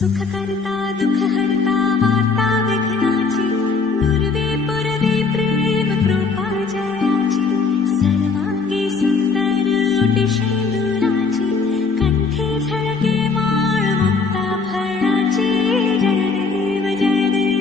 सुख करता दुख हरता वार्ता विघ्नाची दुर्वे पुरवे प्रेम कृपा जयाची सर्वांगी सुंदर उटिशी दुराची कंठे झळके माळ मुक्ता फळाची जय देव जय देव.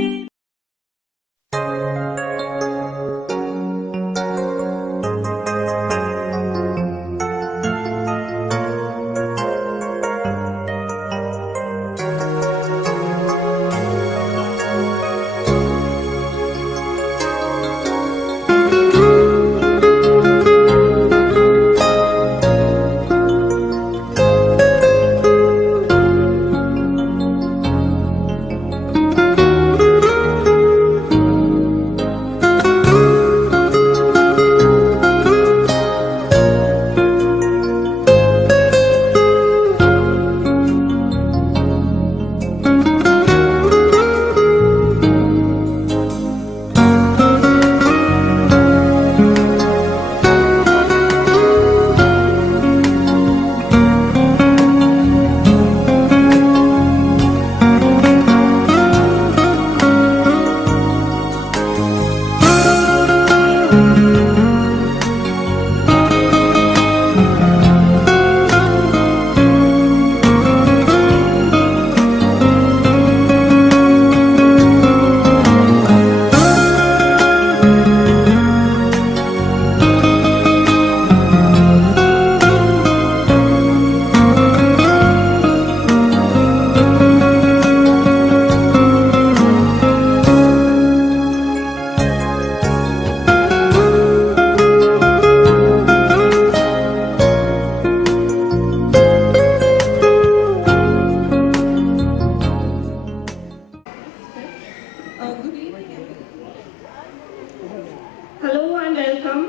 Hello and welcome.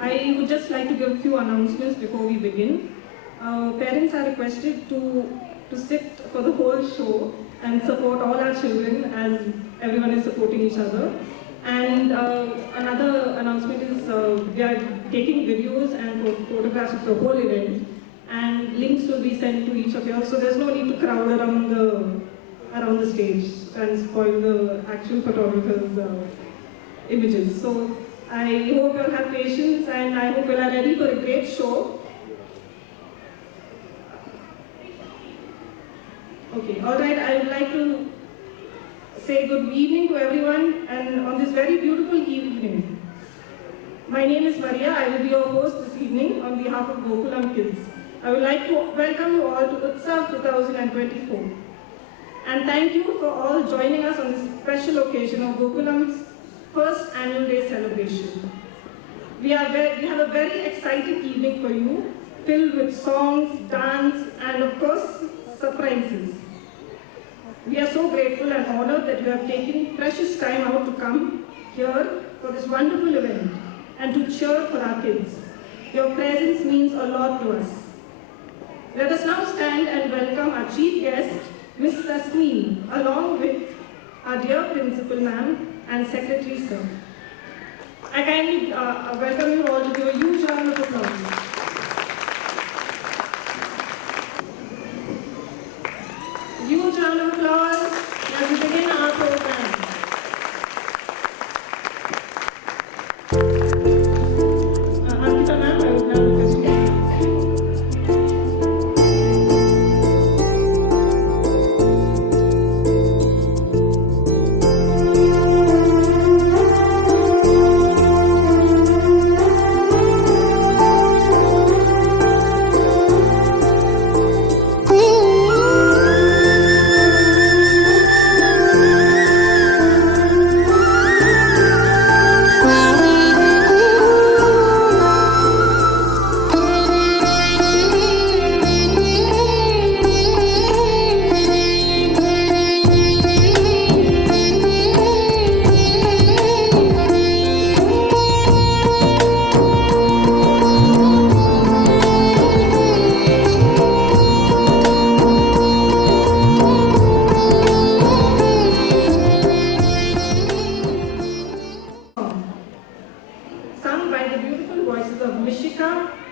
I would just like to give a few announcements before we begin. Parents are requested to sit for the whole show and support all our children as everyone is supporting each other. And another announcement is we are taking videos and photographs of the whole event, and links will be sent to each of you. So there's no need to crowd around the stage and spoil the actual photographer's images. So I hope you'll have patience and I hope you are ready for a great show. Okay, alright, I would like to say good evening to everyone and on this very beautiful evening. My name is Maria, I will be your host this evening on behalf of Gokulam Kids. I would like to welcome you all to UTSAV 2024. And thank you for all joining us on this special occasion of Gokulam's first annual day celebration. We have a very exciting evening for you, filled with songs, dance, and of course, surprises. We are so grateful and honored that you have taken precious time out to come here for this wonderful event and to cheer for our kids. Your presence means a lot to us. Let us now stand and welcome our chief guest, Ms. Tasmeen, along with our dear principal ma'am and secretary sir. I kindly welcome you all to give a huge round of applause. Huge round of applause as we begin our program. Ankita ma'am, I would now request you.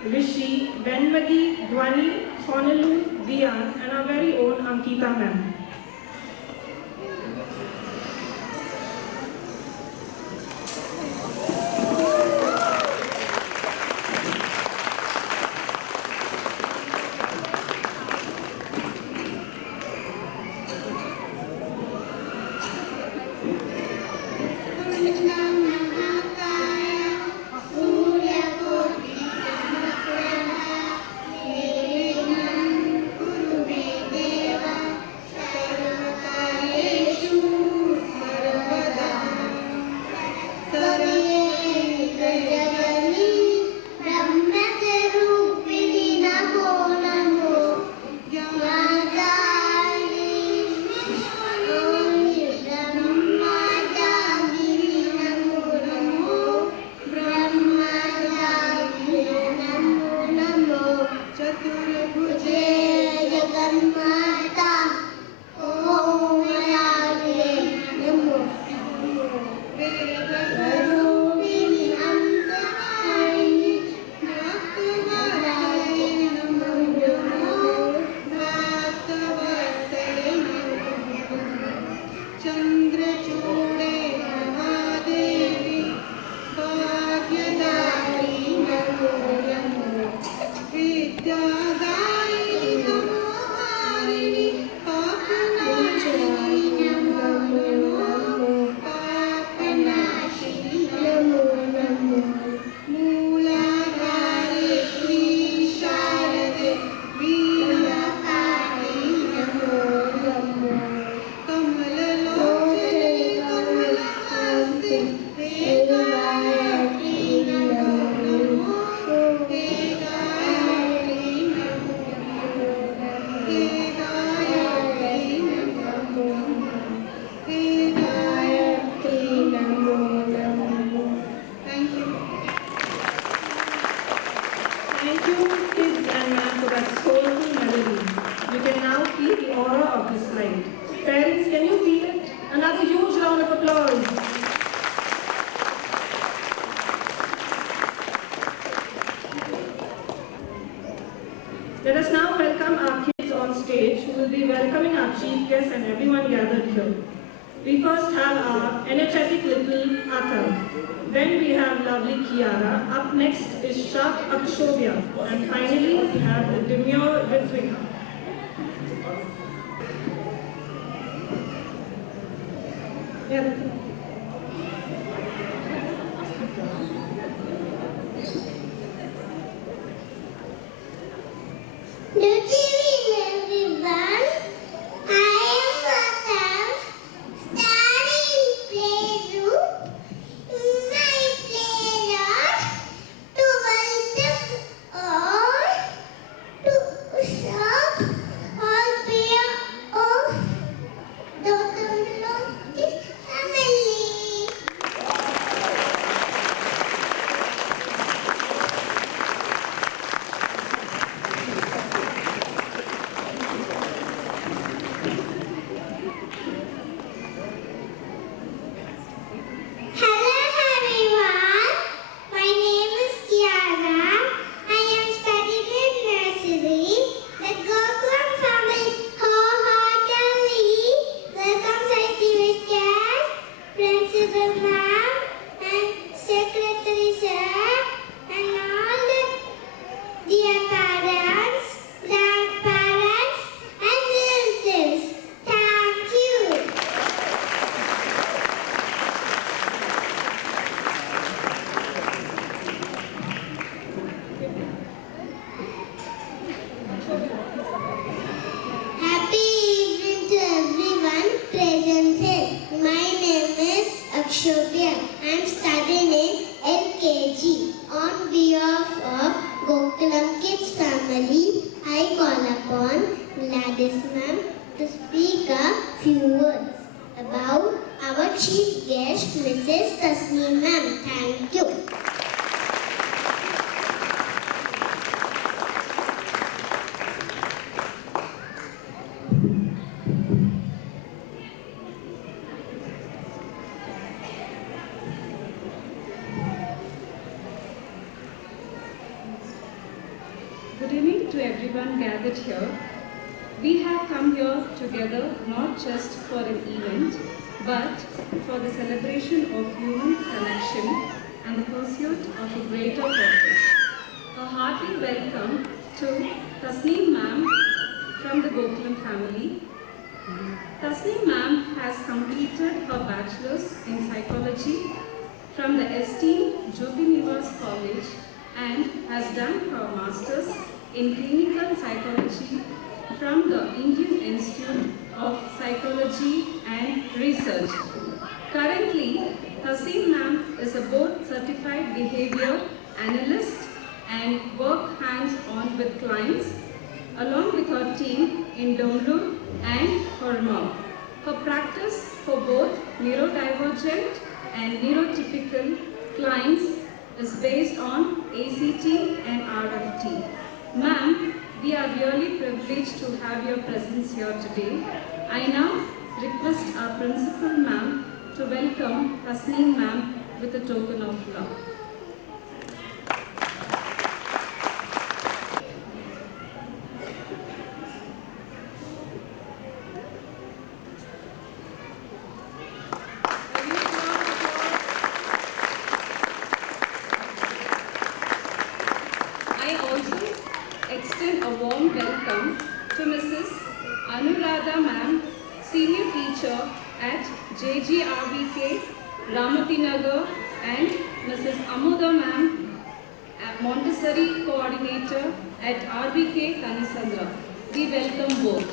Rishi, Venmati, Dwani, Honolulu, Dian, and our very own Ankita ma'am. guests and everyone gathered here. We first have our energetic little Atha. Then we have lovely Kiara. Up next is sharp Akshobhya. And finally, we have the demure Ritvika. Yeah. Good evening, everyone. I am Gokulam, studying playgroup. My players to welcome all to serve all prayer of Dr. Loki's family. Hello everyone, my name is Kiara. I am studying in nursery. The Gokulam family wholeheartedly welcomes our distinguished guests, Principal Ma'am and Secretary Sir and all the dear parents, grandparents and relatives. Thank you. Happy evening to everyone present here. My name is Akshobhya. I am studying in LKG. On behalf of Gokulam Kids family, I call upon Gladys ma'am to speak a few words about our chief guest, Mrs. Tasneem ma'am. Thank you. Good evening to everyone gathered here. We have come here together not just for an event, but for the celebration of human connection and the pursuit of a greater purpose. A hearty welcome to Tasneem ma'am from the Gokulam family. Tasneem ma'am has completed her bachelor's in psychology from the esteemed Jyoti Nivas College and has done her master's in clinical psychology from the Indian Institute of Psychology and Research. Currently, Tasneem ma'am is a board certified behavior analyst and work hands-on with clients along with her team in Donglur and Hormel. Her practice for both neurodivergent and neurotypical clients is based on ACT and RFT. Ma'am, we are really privileged to have your presence here today. I now request our principal ma'am to welcome Tasneem ma'am with a token of love. I also extend a warm welcome to Mrs. Anuual ma'am, senior teacher at JGRVK, Ramatinagar, and Mrs. Amuda ma'am, Montessori coordinator at RVK Kanisandra. We welcome both.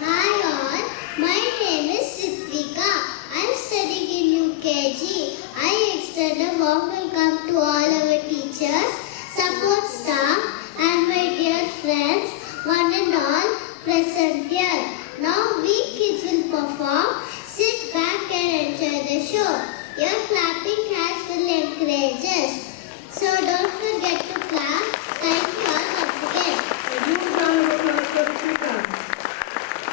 Hi all, my name is Ritvika. I am studying in UKG. I extend a warm welcome to all our teachers, support staff and my dear friends, one and all present here. Now we kids will perform. Sit back and enjoy the show. Your clapping hands will encourage us. So don't forget to clap. Thank you all once again. A huge round of applause for Ritvika.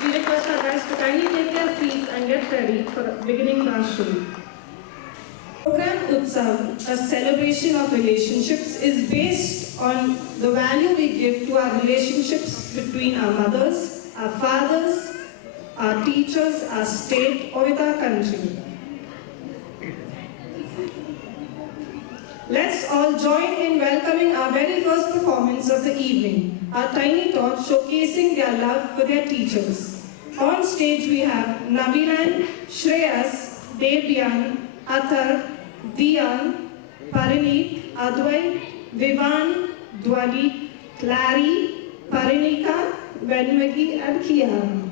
We request our guys to kindly take their seats and get ready for the beginning classroom. Program UTSAV, a celebration of relationships, is based on the value we give to our relationships between our mothers, our fathers, our teachers, our state, or with our country. Let's all join in welcoming our very first performance of the evening, our tiny tots showcasing their love for their teachers. On stage we have Nabilan, Shreyas, Devyan, Athar, Diyan, Parineet, Advait, Vivan, Dwali, Clary, Parinika, Venmagi, and Kiara.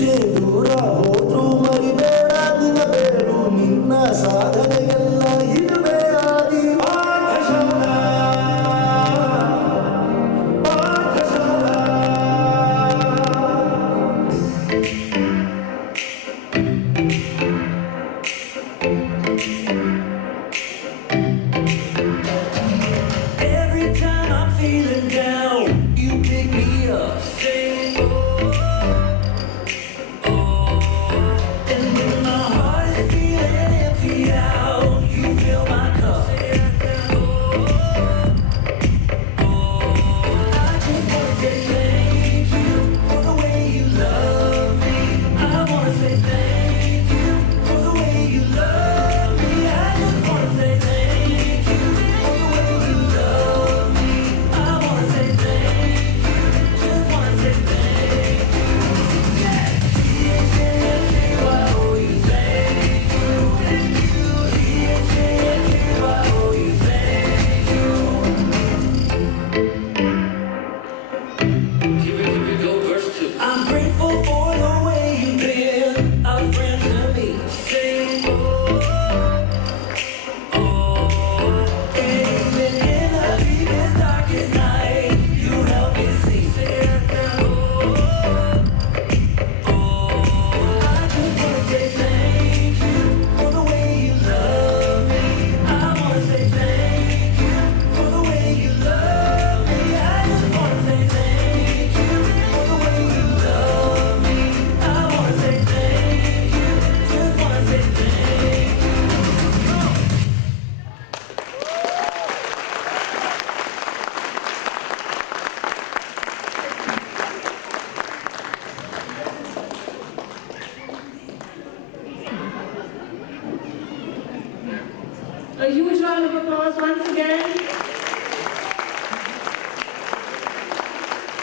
say applause once again.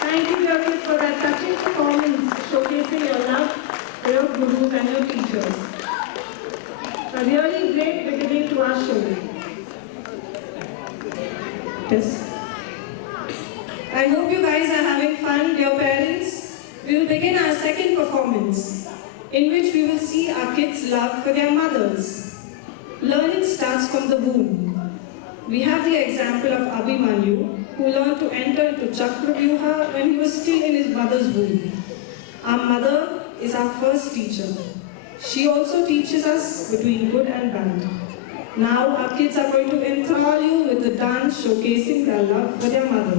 Thank you, dear kids, for that touching performance, showcasing your love for your gurus and your teachers. A really great beginning to our show. Yes. I hope you guys are having fun, dear parents. We will begin our second performance, in which we will see our kids' love for their mothers. Learning starts from the womb. We have the example of Abhimanyu, who learned to enter into Chakravyuha when he was still in his mother's womb. Our mother is our first teacher. She also teaches us between good and bad. Now our kids are going to enthrall you with a dance showcasing their love for their mother.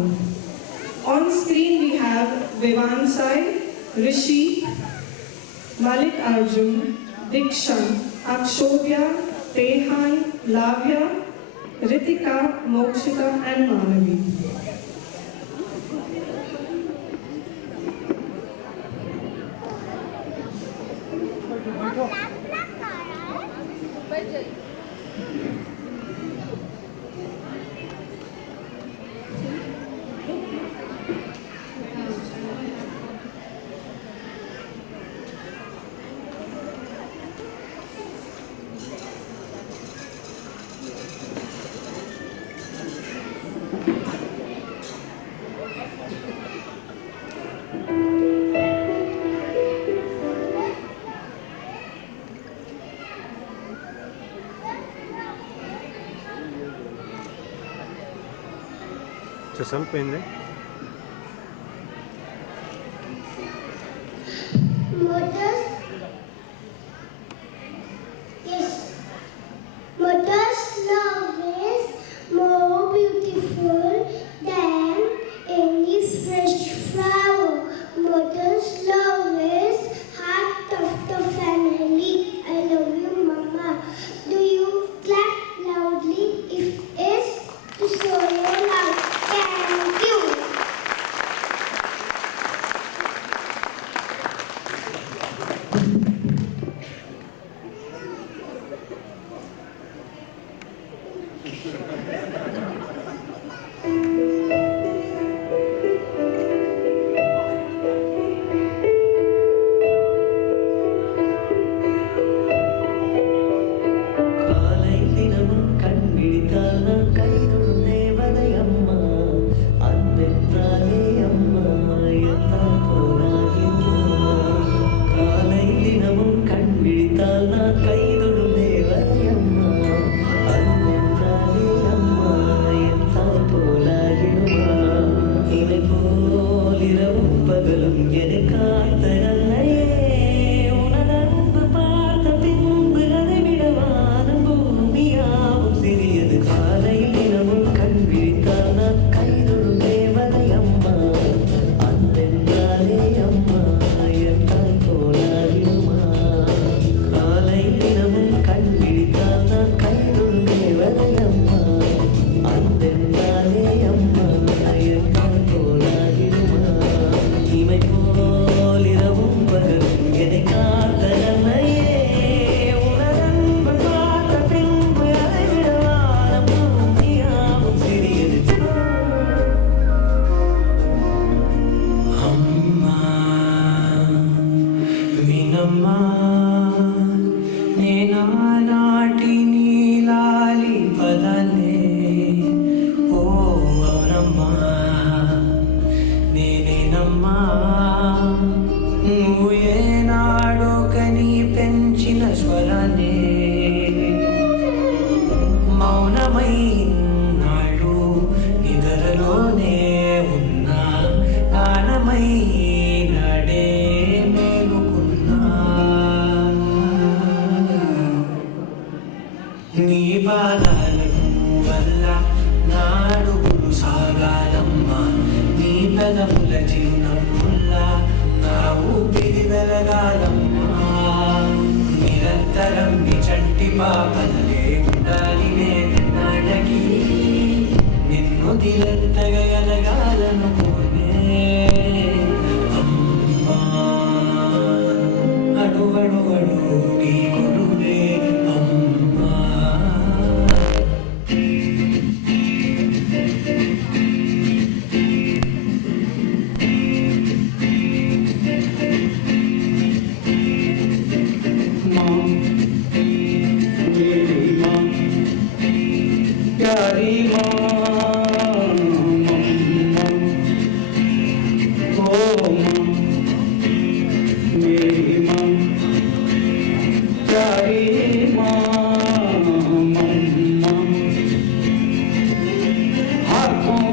On screen we have Vivansai, Rishi, Malik Arjun, Dikshan, Akshobhya, Tehan, Lavya, Ritika, Mokshita and Manavi. ಸ್ವಲ್ಪ ಹಿಂದೆ Mother's love is more beautiful than any fresh flower. Mother's love is heart of the family. I love you, Mama. Do you clap loudly if it's to show your love? Thank you.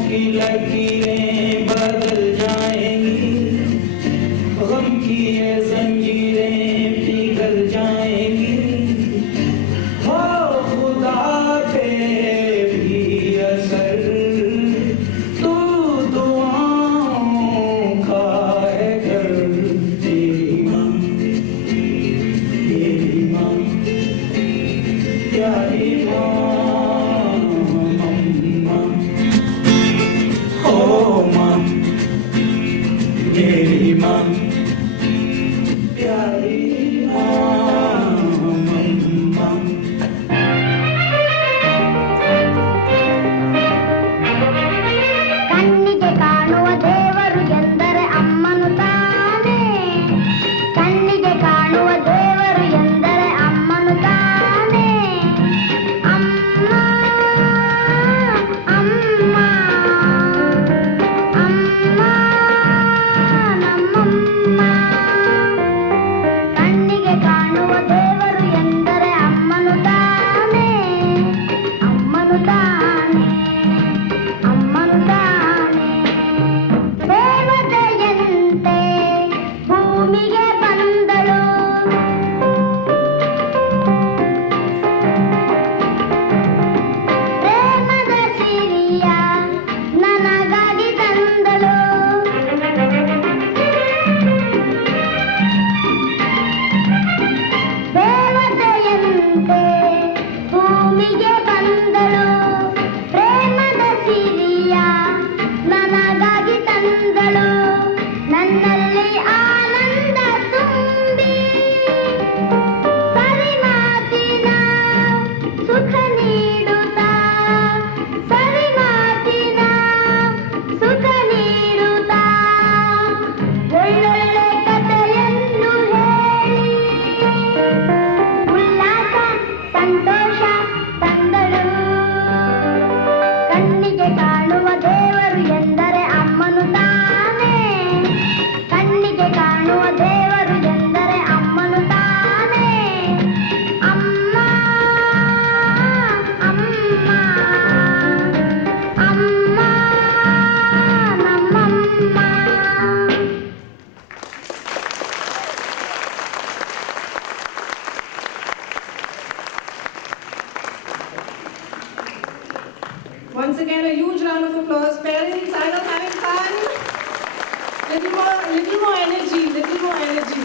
की लकीरें बदल जाएंगी, गम की ये जंजीरें पिघल जाएंगी। हो खुदा पे भी असर तू दुआओं का है घर। तेरी माँ प्यारी माँ मम्मा, ओ माँ मेरी माँ प्यारी माँ मम्मा। ಕಣ್ಣಿಗೆ ಕಾಣುವ ದೇವರು ಎಂದರೆ ಅಮ್ಮನು ತಾನೇ. ಕಣ್ಣಿಗೆ ಕಾಣುವ ದೇವರು ಎಂದರೆ ಅಮ್ಮನು ತಾನೇ. ಅಮ್ಮ ಅಮ್ಮ ಅಮ್ಮ ನಮ್ಮಮ್ಮ. ಕಣ್ಣಿಗೆ ಕಾಣುವ ದೇವರು ಎಂದರೆ ಅಮ್ಮನು ತಾನೇ. ಅಮ್ಮನು ತಾನೇ ಅಮ್ಮನು ತಾನೇ. ದೇವತೆಯಂತೆ ಭೂಮಿಗೆ ಬಂದಳು. ಪ್ರೇಮದ ಸಿರಿಯ ನನಗಾಗಿ ತಂದಳು. ದೇವತೆಯಂತೆ ಭೂಮಿಗೆ ಬಂದಳು. ಪ್ರೇಮದ ಸಿರಿಯ ನನಗಾಗಿ ತಂದಳು. ನನ್ನಲ್ಲಿ ಆನಂದ ತುಂಬಿ ಸರಿ ಮಾತಿನ ಸುಖ ನೀಡುತ್ತಾ, ಸರಿ ಮಾತಿನ ಸುಖ ನೀಡುತ್ತಾ, ಒಳ್ಳೊಳ್ಳೆ ಕಥೆಯನ್ನು ಹೇಳಿ ಉಲ್ಲಾಸ ಸಂತೋಷ ತಂದಳು. ಕಣ್ಣಿಗೆ ಕಾಣುವ ದೇವರು ಎಂದರೆ ಅಮ್ಮನು ತಾನೇ. ಕಣ್ಣಿಗೆ ಕಾಣುವ ದೇವರು ಎಂದರೆ ಅಮ್ಮನು ತಾನೇ. ಅಮ್ಮ ಅಮ್ಮ ಅಮ್ಮ ನಮ್ಮಮ್ಮ. Once again, a huge round of applause. Parents, I was having fun. Little more energy, little more energy.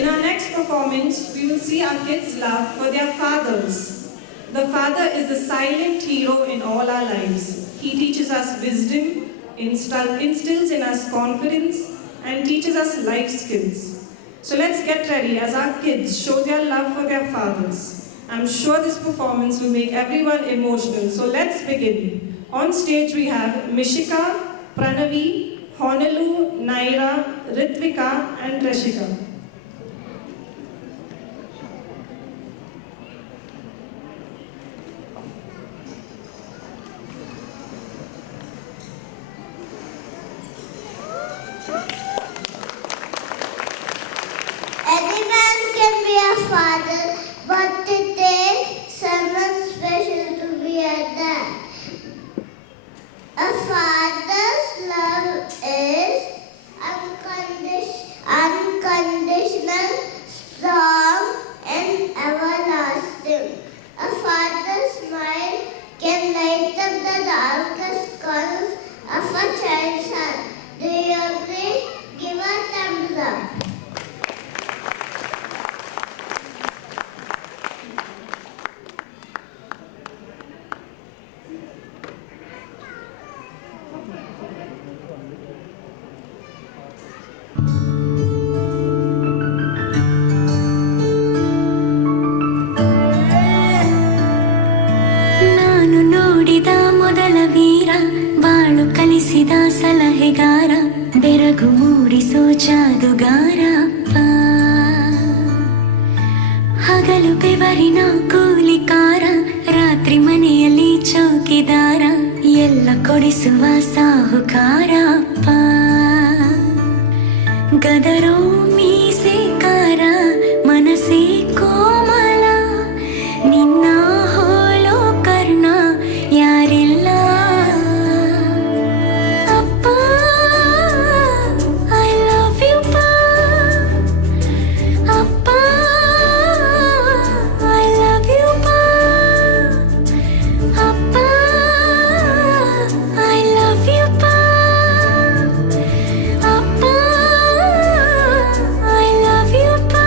In our next performance, we will see our kids' love for their fathers. The father is the silent hero in all our lives. He teaches us wisdom, instills in us confidence, and teaches us life skills. So let's get ready as our kids show their love for their fathers. I'm sure this performance will make everyone emotional. So let's begin. On stage we have Mishika, Pranavi, Honolu, Naira, Ritvika, and Rashika. Everyone can be a father, but it takes someone special to be a dad. A father's love is unconditional, strong, and everlasting. A father's smile can light up the darkest corners of a child's heart. Do you agree? Give a thumbs up. ಜಾದುಗಾರ ಅಪ್ಪ. ಹಗಲು ಬೆವರಿನ ಕೂಲಿಕಾರ, ರಾತ್ರಿ ಮನೆಯಲ್ಲಿ ಚೌಕಿದಾರ, ಎಲ್ಲ ಕೊಡಿಸುವ ಸಾಹುಕಾರ ಅಪ್ಪ. ಗದರೋ ಮೀಸೆಕಾರ, ಮನಸ್ಸೇ ಕೋಮಲ, ನಿನ್ನ ಹೋಲೋ ಕರ್ಣ ಯಾರಿಲ್ಲ. ಅಪ್ಪ ಐ ಲವ್ ಯು ಪಾ, ಅಪ್ಪ ಐ ಲವ್ ಯು ಪಾ, ಅಪ್ಪ ಐ ಲವ್ ಯು ಪಾ, ಅಪ್ಪ ಐ ಲವ್ ಯು ಪಾ.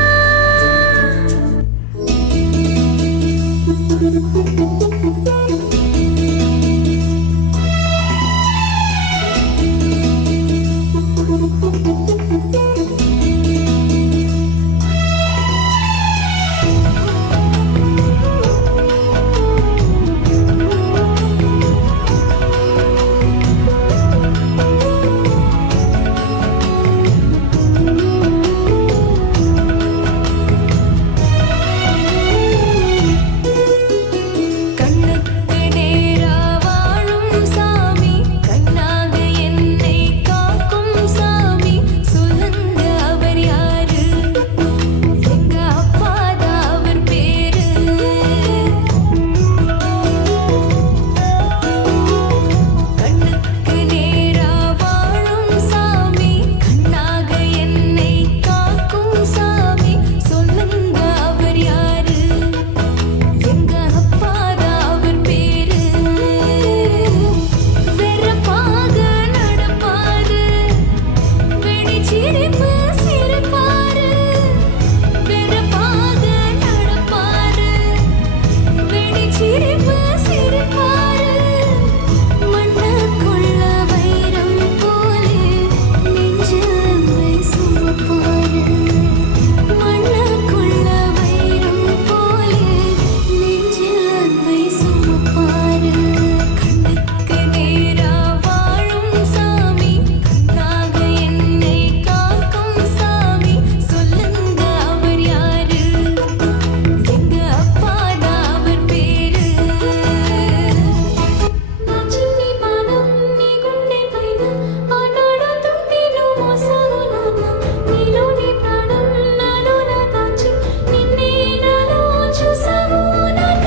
கண்ணுக்கு நேரா வாழும் சாமி, கண்ணாக என்னை காக்கும் சாமி, சொல்லுங்க அவர் யாரு? எங்க அப்பாதான் அவர் பேரு. கண்ணுக்கு நேரா வாழும் சாமி, கண்ணாக என்னை காக்கும் சாமி, சொல்லுங்க அவர் யாரு? எங்க அப்பாதான் அவர் பேரு. வெறுப்பாக நடப்பாரு, வெடிச்சிரிப்பு சிரிப்பாரு. வெறுப்பாக நடப்பாரு, வெடிச்சிரிப்பு சிரிப்பாரு. மண்ணுக்குள்ள வைரம் போலே நெஞ்சில் அன்பை சுமப்பாரு. மண்ணுக்குள்ள வைரம் போலே நெஞ்சில் அன்பை சுமப்பாரு. கண்ணுக்கு நேரா வாழும் சாமி, கண்ணாக என்னை காக்கும் சாமி, சொல்லுங்க அவர் யாரு? எங்க அப்பாதான் அவர் பேரு. నా చిన్ని పాదం నీ గుండె పైన ఆనాడు తుంటిలో మోసావు నాన్న. నీలోని ప్రాణం నాలోన దాచి నిన్నే నాలో చూసావు నాన్న.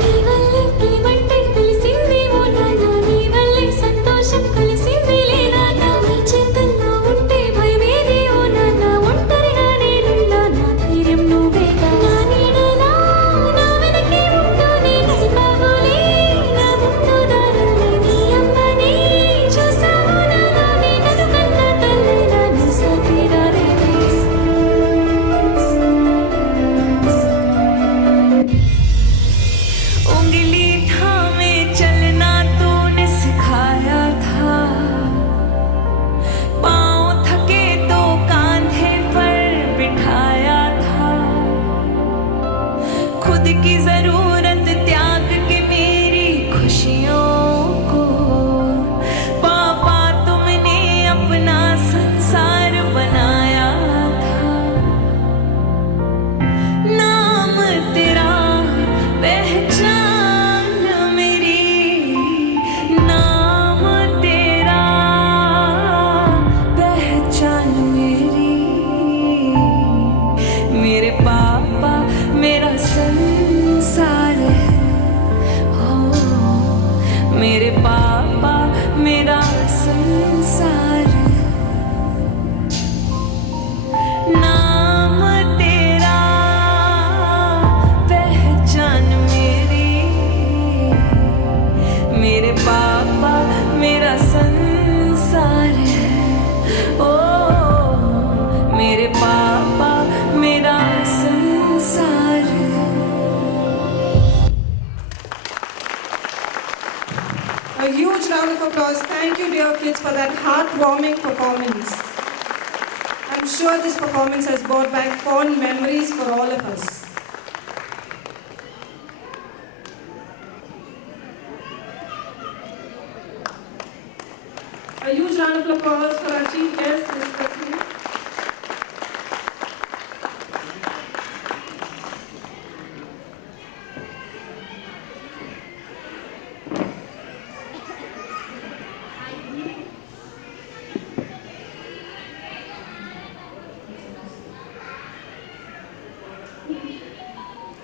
నీ వల్లే ప్రేమంటే తెలిసింది ఓ నాన్న, నీ వల్లే సంతోషం కలిసిందిలే నాన్న. నీ చేతుల్లో ఉంటే భయమేది ఓ నాన్న, ఒంటరిగా నేనున్నా నా ధైర్యం నువ్వేగా. నా నీడలా నా వెనకే ఉంటూ నీ నడిపావులే నా ముందు దారుల్ని. నీ అమ్మని చూసావు నాలోనే, నన్ను కన్న తల్లి నన్ను సాటిరాలేదే. उंगली थामे चलना तूने सिखाया था, पाँव थके तो कांधे पर बिठाया था. खुद की जरूरत त्याग के मेरी खुशियों को पापा तुमने अपना संसार बनाया था. नाम तेरा पहचान मेरी, नाम तेरा पहचान मेरी. मेरे पापा मेरा संसार है, ओ मेरे पापा मेरा संसार है. नाम तेरा पहचान मेरी, मेरे पापा मेरा संसार है. ओ मेरे पापा मेरा संसार है. A huge round of applause. Thank you, dear kids, for that heartwarming performance. I'm sure this performance has brought back fond memories for all of us. huge round of applause for our chief guest, Ms. Prasad.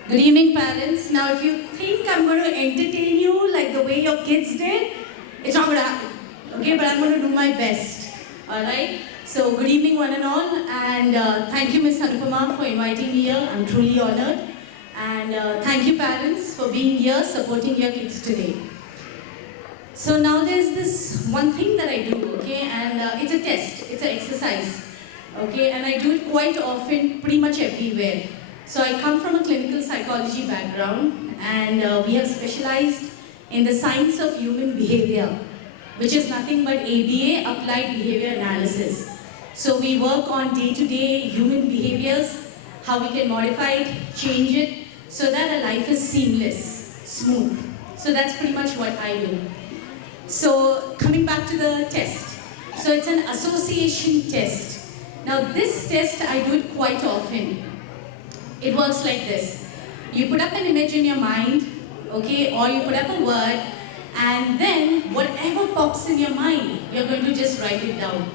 Good evening, parents. Now, if you think I'm going to entertain you like the way your kids did, it's not going to happen. Okay, but I'm going to do my best. All right? So, good evening, one and all. And thank you, Ms. Anupama, for inviting me here. I'm truly honored. And thank you, parents, for being here, supporting your kids today. So, now there's this one thing that I do, okay? And it's a test, it's an exercise. Okay? And I do it quite often, pretty much everywhere. So I come from a clinical psychology background, and we have specialized in the science of human behavior, which is nothing but ABA, Applied Behavior Analysis. So we work on day-to-day human behaviors, how we can modify it, change it, so that our life is seamless, smooth. So that's pretty much what I do. So coming back to the test. So it's an association test. Now this test, I do it quite often. It works like this. You put up an image in your mind, okay, or you put up a word, and then whatever pops in your mind, you're going to just write it down.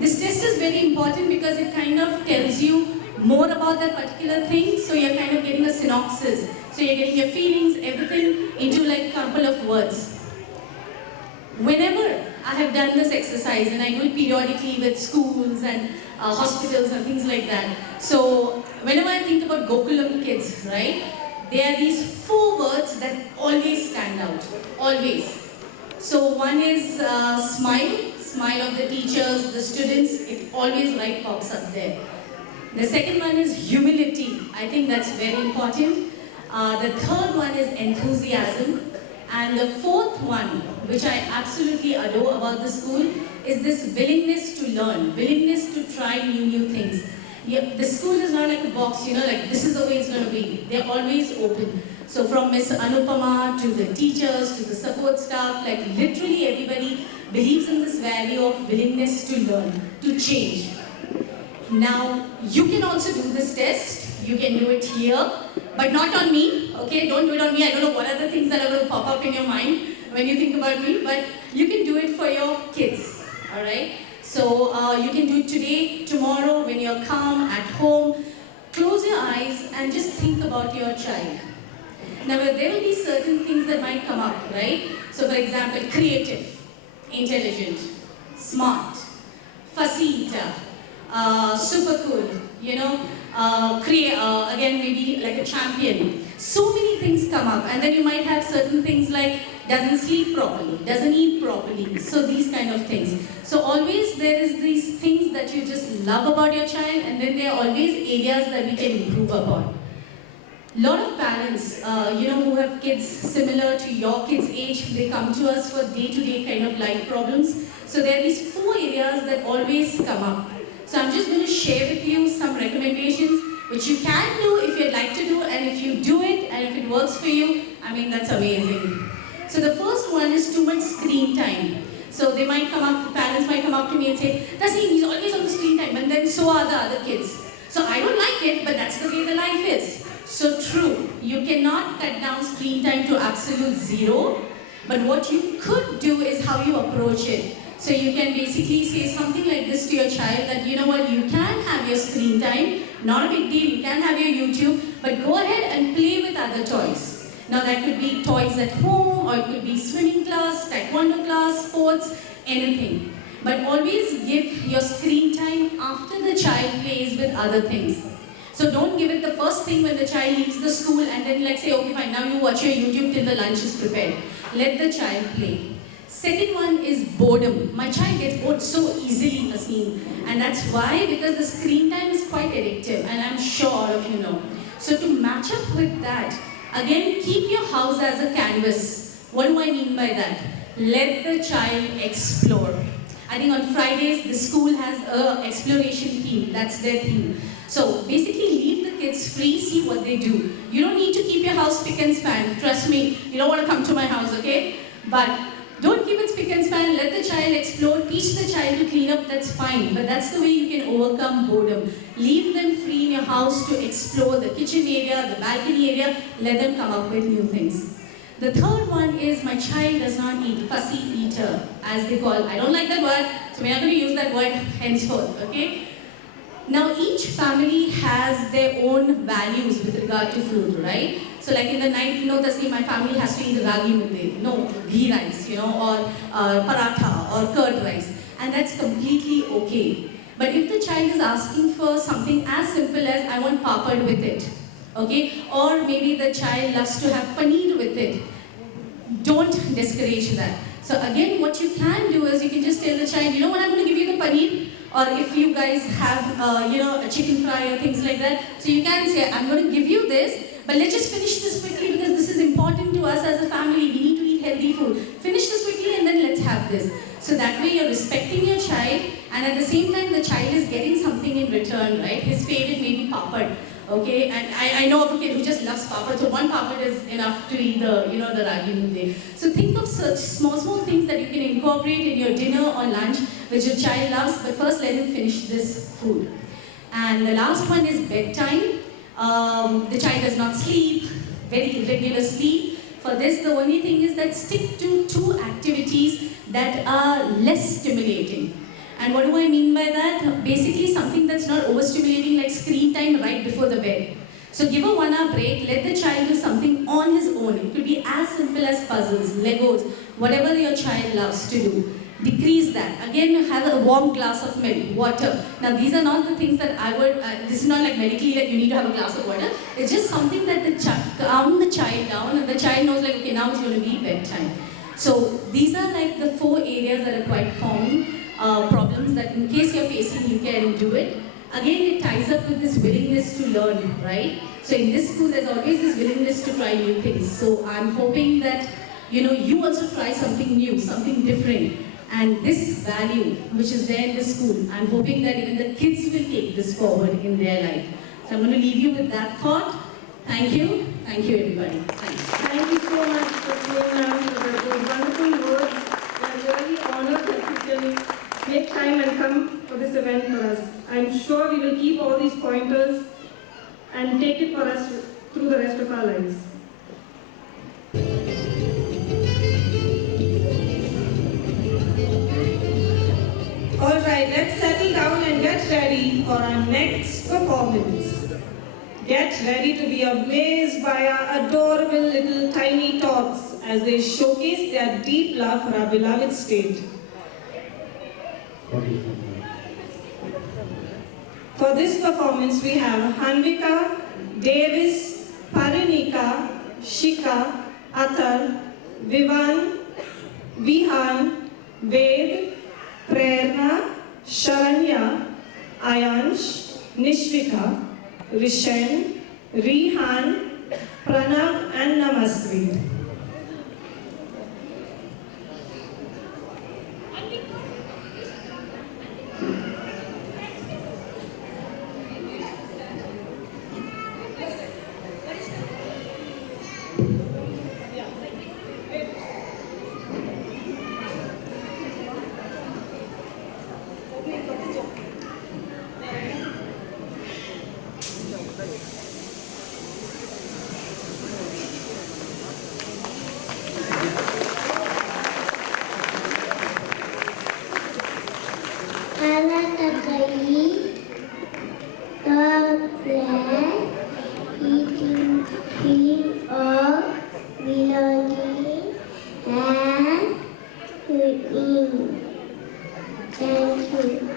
This test is very important because it kind of tells you more about that particular thing, so you're kind of getting a synopsis. So you're getting your feelings, everything into like a couple of words. Whenever I have done this exercise, and I do it periodically with schools and hospitals and things like that. So whenever I think about Gokulam kids, right, there are these 4 words that always stand out, always. So one is smile of the teachers, the students, it always right pops up there. The second one is humility, I think that's very important. The third one is enthusiasm. And the fourth one, which I absolutely adore about the school, is this willingness to learn, willingness to try new things. Yeah, the school is not like a box, you know, like this is the way it's going to be. They're always open. So from Ms. Anupama to the teachers to the support staff, like literally everybody believes in this value of willingness to learn, to change. Now, you can also do this test. You can do it here, but not on me, okay? Don't do it on me. I don't know what are the things that are going to pop up in your mind when you think about me, but you can do it for your kids, all right? So you can do it today, tomorrow, when you're calm, at home. Close your eyes and just think about your child. Now, there will be certain things that might come up, right? So, for example, creative, intelligent, smart, fussy eater, super cool, you know, again, maybe like a champion. So many things come up, and then you might have certain things like doesn't sleep properly, doesn't eat properly, so these kind of things. So always there is these things that you just love about your child, and then there are always areas that we can improve upon. A lot of parents, you know, who have kids similar to your kids' age, they come to us for day-to-day kind of life problems. So there are these 4 areas that always come up. So I'm just going to share with you some recommendations which you can do if you'd like to do, and if you do it and if it works for you, I mean, that's amazing. So the first one is too much screen time. So they might come up, parents might come up to me and say, Tasneem, he's always on the screen time, and then so are the other kids. So I don't like it, but that's the way the life is. So true, you cannot cut down screen time to absolute 0, but what you could do is how you approach it. So you can basically say something like this to your child that, you know what, you can have your screen time, not a big deal, you can have your YouTube, but go ahead and play with other toys. Now that could be toys at home, or it could be swimming class, taekwondo class, sports, anything. But always give your screen time after the child plays with other things. So don't give it the first thing when the child leaves the school and then like say, okay fine, now you watch your YouTube till the lunch is prepared. Let the child play. Second one is boredom. My child gets bored so easily, Tasneem. And that's why, because the screen time is quite addictive, and I'm sure all of you know. So to match up with that, again, keep your house as a canvas. What do I mean by that? Let the child explore. I think on Fridays, the school has an exploration theme. That's their theme. So basically, leave the kids free, see what they do. You don't need to keep your house spick and span. Trust me, you don't want to come to my house, okay? But Don't keep it spick and span, let the child explore, teach the child to clean up, that's fine. But that's the way you can overcome boredom. Leave them free in your house to explore the kitchen area, the balcony area, let them come up with new things. The third one is my child does not eat, fussy eater, as they call. I don't like that word, so we're not going to use that word henceforth, okay? Now each family has their own values with regard to food, right? So like in the night, my family has to eat ragi mudde, ghee rice, or paratha or curd rice. And that's completely okay. But if the child is asking for something as simple as, I want papad with it, okay? Or maybe the child loves to have paneer with it, don't discourage that. So again, what you can do is you can just tell the child, you know what, I'm going to give you the paneer. Or if you guys have, a chicken fry or things like that. So you can say, I'm going to give you this, but let's just finish this quickly because this is important to us as a family. We need to eat healthy food. Finish this quickly and then let's have this. So that way you're respecting your child and at the same time the child is getting something in return, right? His favorite may be papad. Okay, and I know of a kid who just loves papad, so one papad is enough to eat the ragi mudde. So think of such small things that you can incorporate in your dinner or lunch, which your child loves, but first let him finish this food. And the last one is bedtime. The child does not sleep, very irregular sleep. For this, the only thing is that stick to 2 activities that are less stimulating. And what do I mean by that? Basically something that's not overstimulating like screen time right before the bed. So give a 1-hour break, let the child do something on his own. It could be as simple as puzzles, Legos, whatever your child loves to do. Decrease that. Again, have a warm glass of milk, water. Now these are not the things that I would, this is not like medically that you need to have a glass of water. It's just something that calm the child down and the child knows like, okay, now it's going to be bedtime. So these are like the 4 areas that are quite common. Problems that in case you're facing, you can do it. Again, it ties up with this willingness to learn, right? So in this school, there's always this willingness to try new things. So I'm hoping that, you also try something new, something different. And this value, which is there in the school, I'm hoping that even the kids will take this forward in their life. So I'm going to leave you with that thought. Thank you. Thank you, everybody. Thanks. Thank you so much, Gokulam, for those wonderful words. I'm really honored that you can make time and come for this event for us. I'm sure we will keep all these pointers and take it for us through the rest of our lives. Alright, let's settle down and get ready for our next performance. Get ready to be amazed by our adorable little tiny tots as they showcase their deep love for our beloved state. For this performance, we have Hanvika, Davis, Parinika, Shika, Atar, Vivan, Vihan, Ved, Prerna, Sharanya, Ayansh, Nishvika, Rishen, Rihan, Pranav and Namasri. Eating feeling of belonging and eating. Thank you.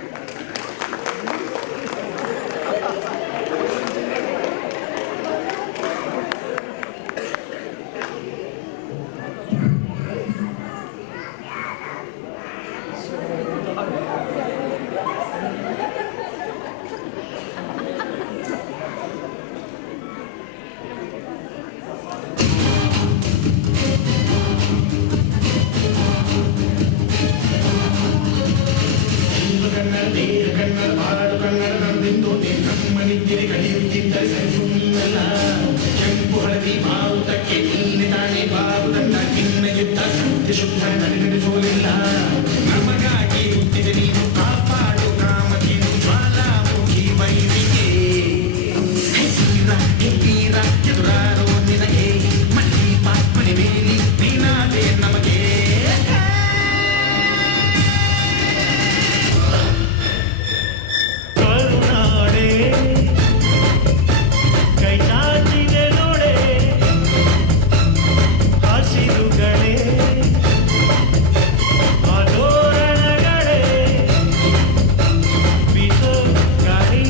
ಕೆಂಪು ಹಳದಿ ಮಾರುತಕ್ಕೆ ಇಲ್ಲಿ ತಾನೇ ಬಾರುದನ್ನ ಕಿನ್ನ ಯುದ್ಧ ಶುದ್ಧ ನನಗಡೆ ಸೋಲಿಲ್ಲ ನಮಗಾಗಿ ಹುಟ್ಟಿದ ನೀನು ಕಾಪಾಡು ಕಾಮಕಿನು ಜ್ವಾಲಾಮುಖಿ ವೈರಿಗೆ ವೀರ ಎದುರಾರೋ ನಿನಗೆ ಮಲ್ಲಿಪ ಮನೆ ಮೇಲಿ ನೀನಾದೆ ನಮಗೆ ಕರುನಾಡೆ ಕೈ ಚಾಚಿದೆ ನೋಡೆ ಹಸಿರುಗಳೇ ಆದೋರಣಗಳೇ ಬಿಸೋ ಗಾಳಿ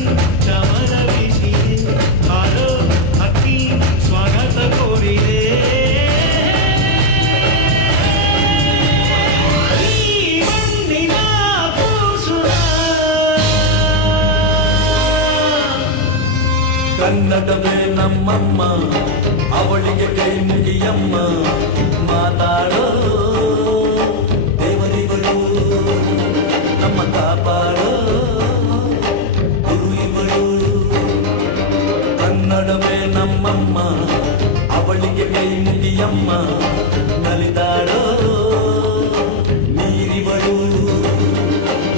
ಚಮರ ಬೀಸಿದೆ ಹಾರೋ ಹಕ್ಕಿ ಸ್ವಾಗತ ಕೋರಿದೆ ಈ ಮಣ್ಣಿನ ಭೂಸುರ ಕನ್ನಡವೇ ನಮ್ಮಮ್ಮ ಅವಳಿಗೆ ಕೈ ಮುಗಿಯಮ್ಮ ಮಾತಾಡೋ ದೇವರಿಗಳು ನಮ್ಮ ಕಾಪಾಡೋ ಗುರು ಇವಳು ಕನ್ನಡವೇ ನಮ್ಮಮ್ಮ ಅವಳಿಗೆ ಕೈ ಮುಗಿಯಮ್ಮ ನಲಿದಾಡೋ ನೀರಿವಳು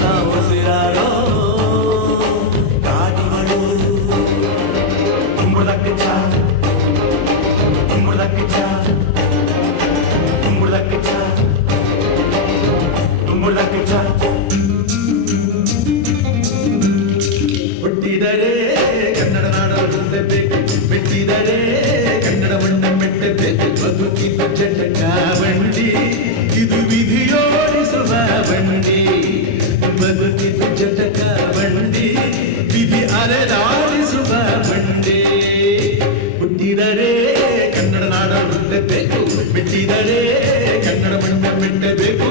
ನಾವು ಉಸಿರಾಡೋ ಕಾಡಿವಳು Umurda kicha umurda kicha umurda kicha umurda kicha ಹುಟ್ಟಿದರೆ ಕನ್ನಡ ನಾಡಲು ಹುಟ್ಟಬೇಕು ಮೆಟ್ಟಿದರೆ ಕನ್ನಡವನ್ನ ಮೆಟ್ಟಬೇಕು ಬದುಕಿದ ಜಟಕ ಬಂಡಿ ಇದು ವಿಧಿಯೋಡಿಸುವ ಬಂಡಿ ಬದುಕಿದ ಜಟಕ ಬಂಡಿ ವಿಧಿ ಅಲೆದಾಡಿಸುವ ಬಂಡಿ ಹುಟ್ಟಿದರೆ ಕನ್ನಡ ನಾಡಲು ಹುಟ್ಟಬೇಕು ಮೆಟ್ಟಿದರೆ ಕನ್ನಡವನ್ನ ಮೆಟ್ಟಬೇಕು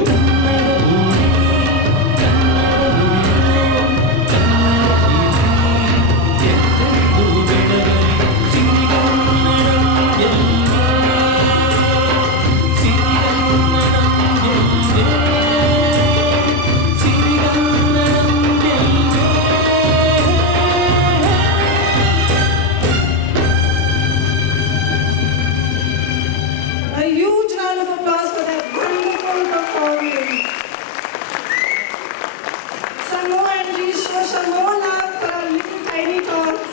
A huge round of applause for that wonderful performance. Some more energy, show some more love for our little tiny tots.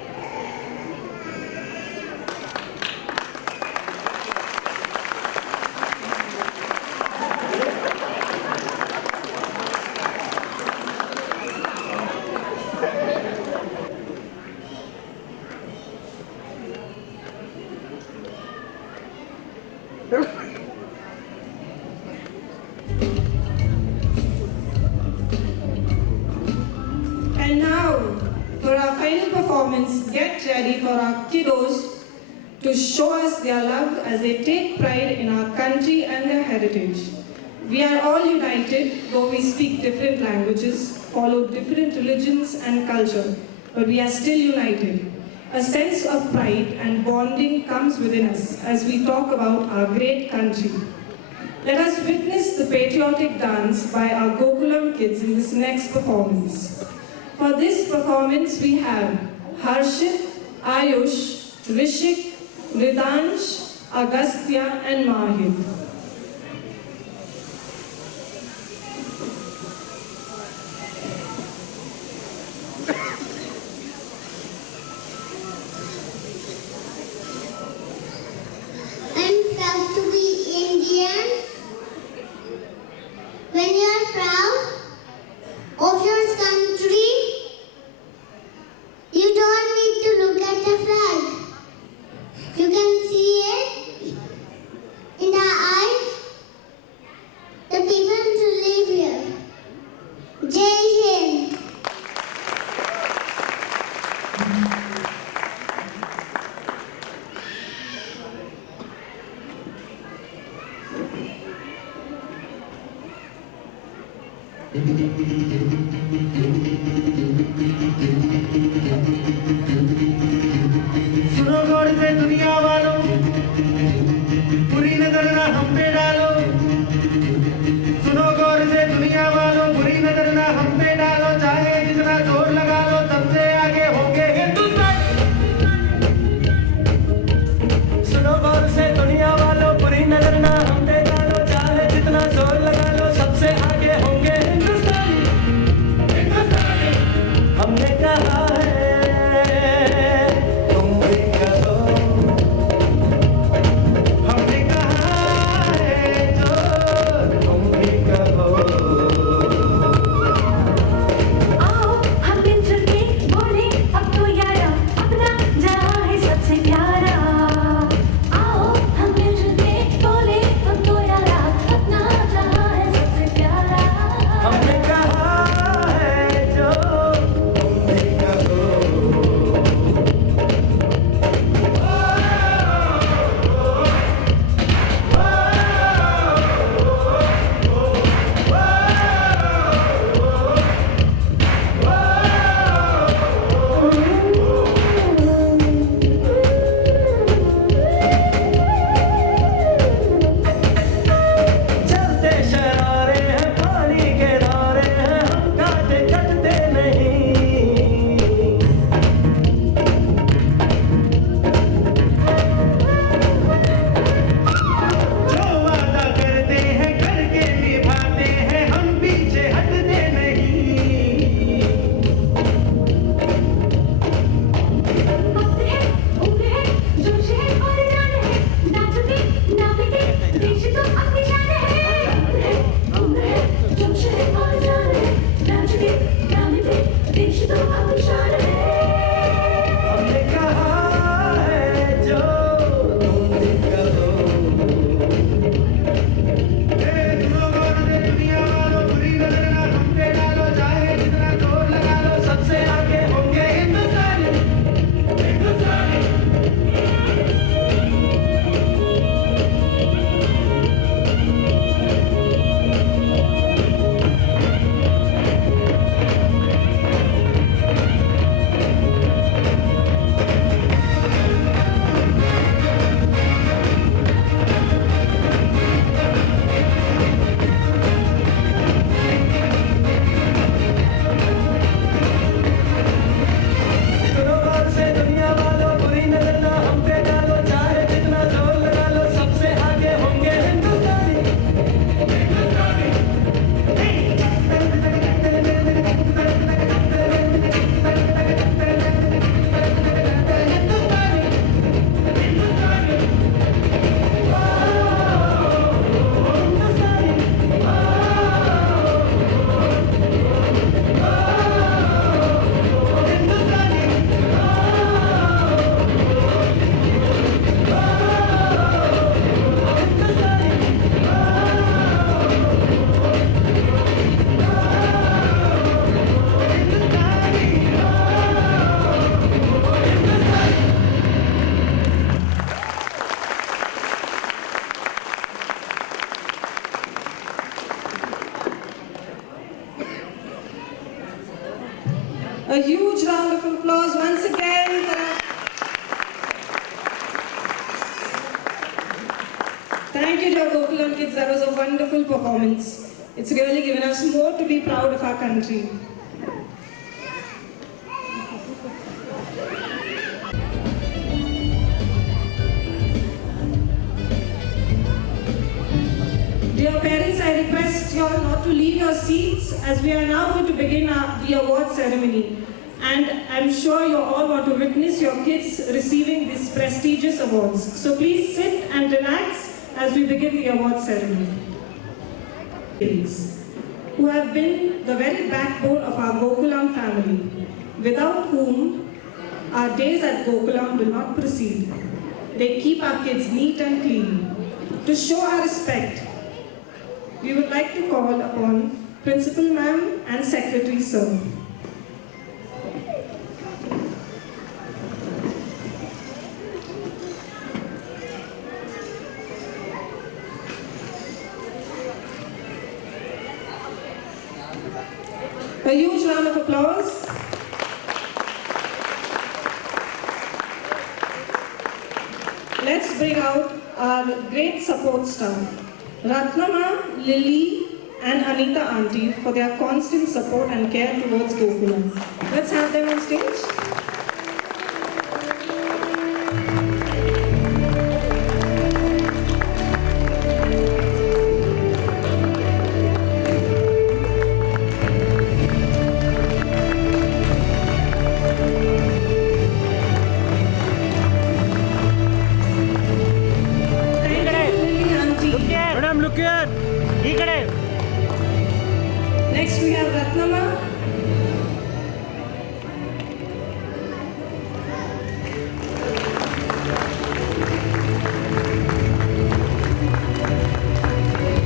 Sir. And now, for our final performance, get ready for our kiddos to show us their love as they take pride in our country and their heritage. We are all united, though we speak different languages, follow different religions and culture, but we are still united. A sense of pride and bonding comes within us as we talk about our great country. Let us witness the patriotic dance by our Gokulam kids in this next performance. For this performance, we have Harshit, Ayush, Rishik, Ridansh, Agastya, and Mahir. I'm proud to be Indian. When you are proud of your country, you don't need to look at the flag. You can see it in the eyes, the people who live here. Jai Hind. सुनो गौर से दुनिया वालों, पूरी नजर ना हम पे डालो, A huge round of applause once again for our... Thank you, dear Gokulam kids. That was a wonderful performance. It's really given us more to be proud of our country. Dear parents, I request you all not to leave your seats as we are now going to begin the award ceremony. And I'm sure you all want to witness your kids receiving these prestigious awards. So please sit and relax as we begin the award ceremony. Who have been the very backbone of our Gokulam family, without whom our days at Gokulam will not proceed. They keep our kids neat and clean. To show our respect, we would like to call upon Principal Ma'am and Secretary Sir. A huge round of applause. Let's bring out our great support staff. Ratnama, Lily and Anita Auntie for their constant support and care towards Gokulam. Let's have them on stage. Look here. Next we have Ratnama.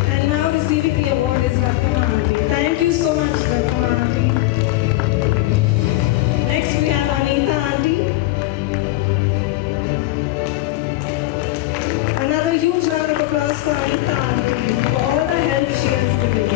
And now receiving the award is Ratnama Auntie. Thank you so much, Ratnama Auntie. Next we have Anita Auntie. Another huge round of applause for Anita Auntie for all the help she has given.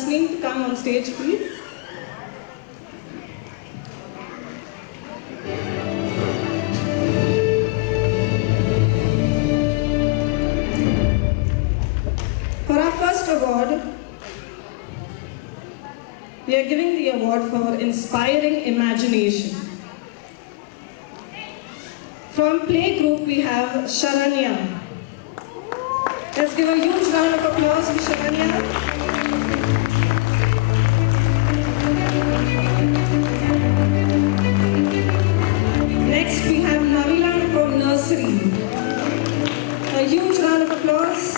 To come on stage, please. For our first award, we are giving the award for inspiring imagination. From playgroup, we have Sharanya. Let's give a huge round of applause to Sharanya. Next, we have Navila from nursery. A huge round of applause.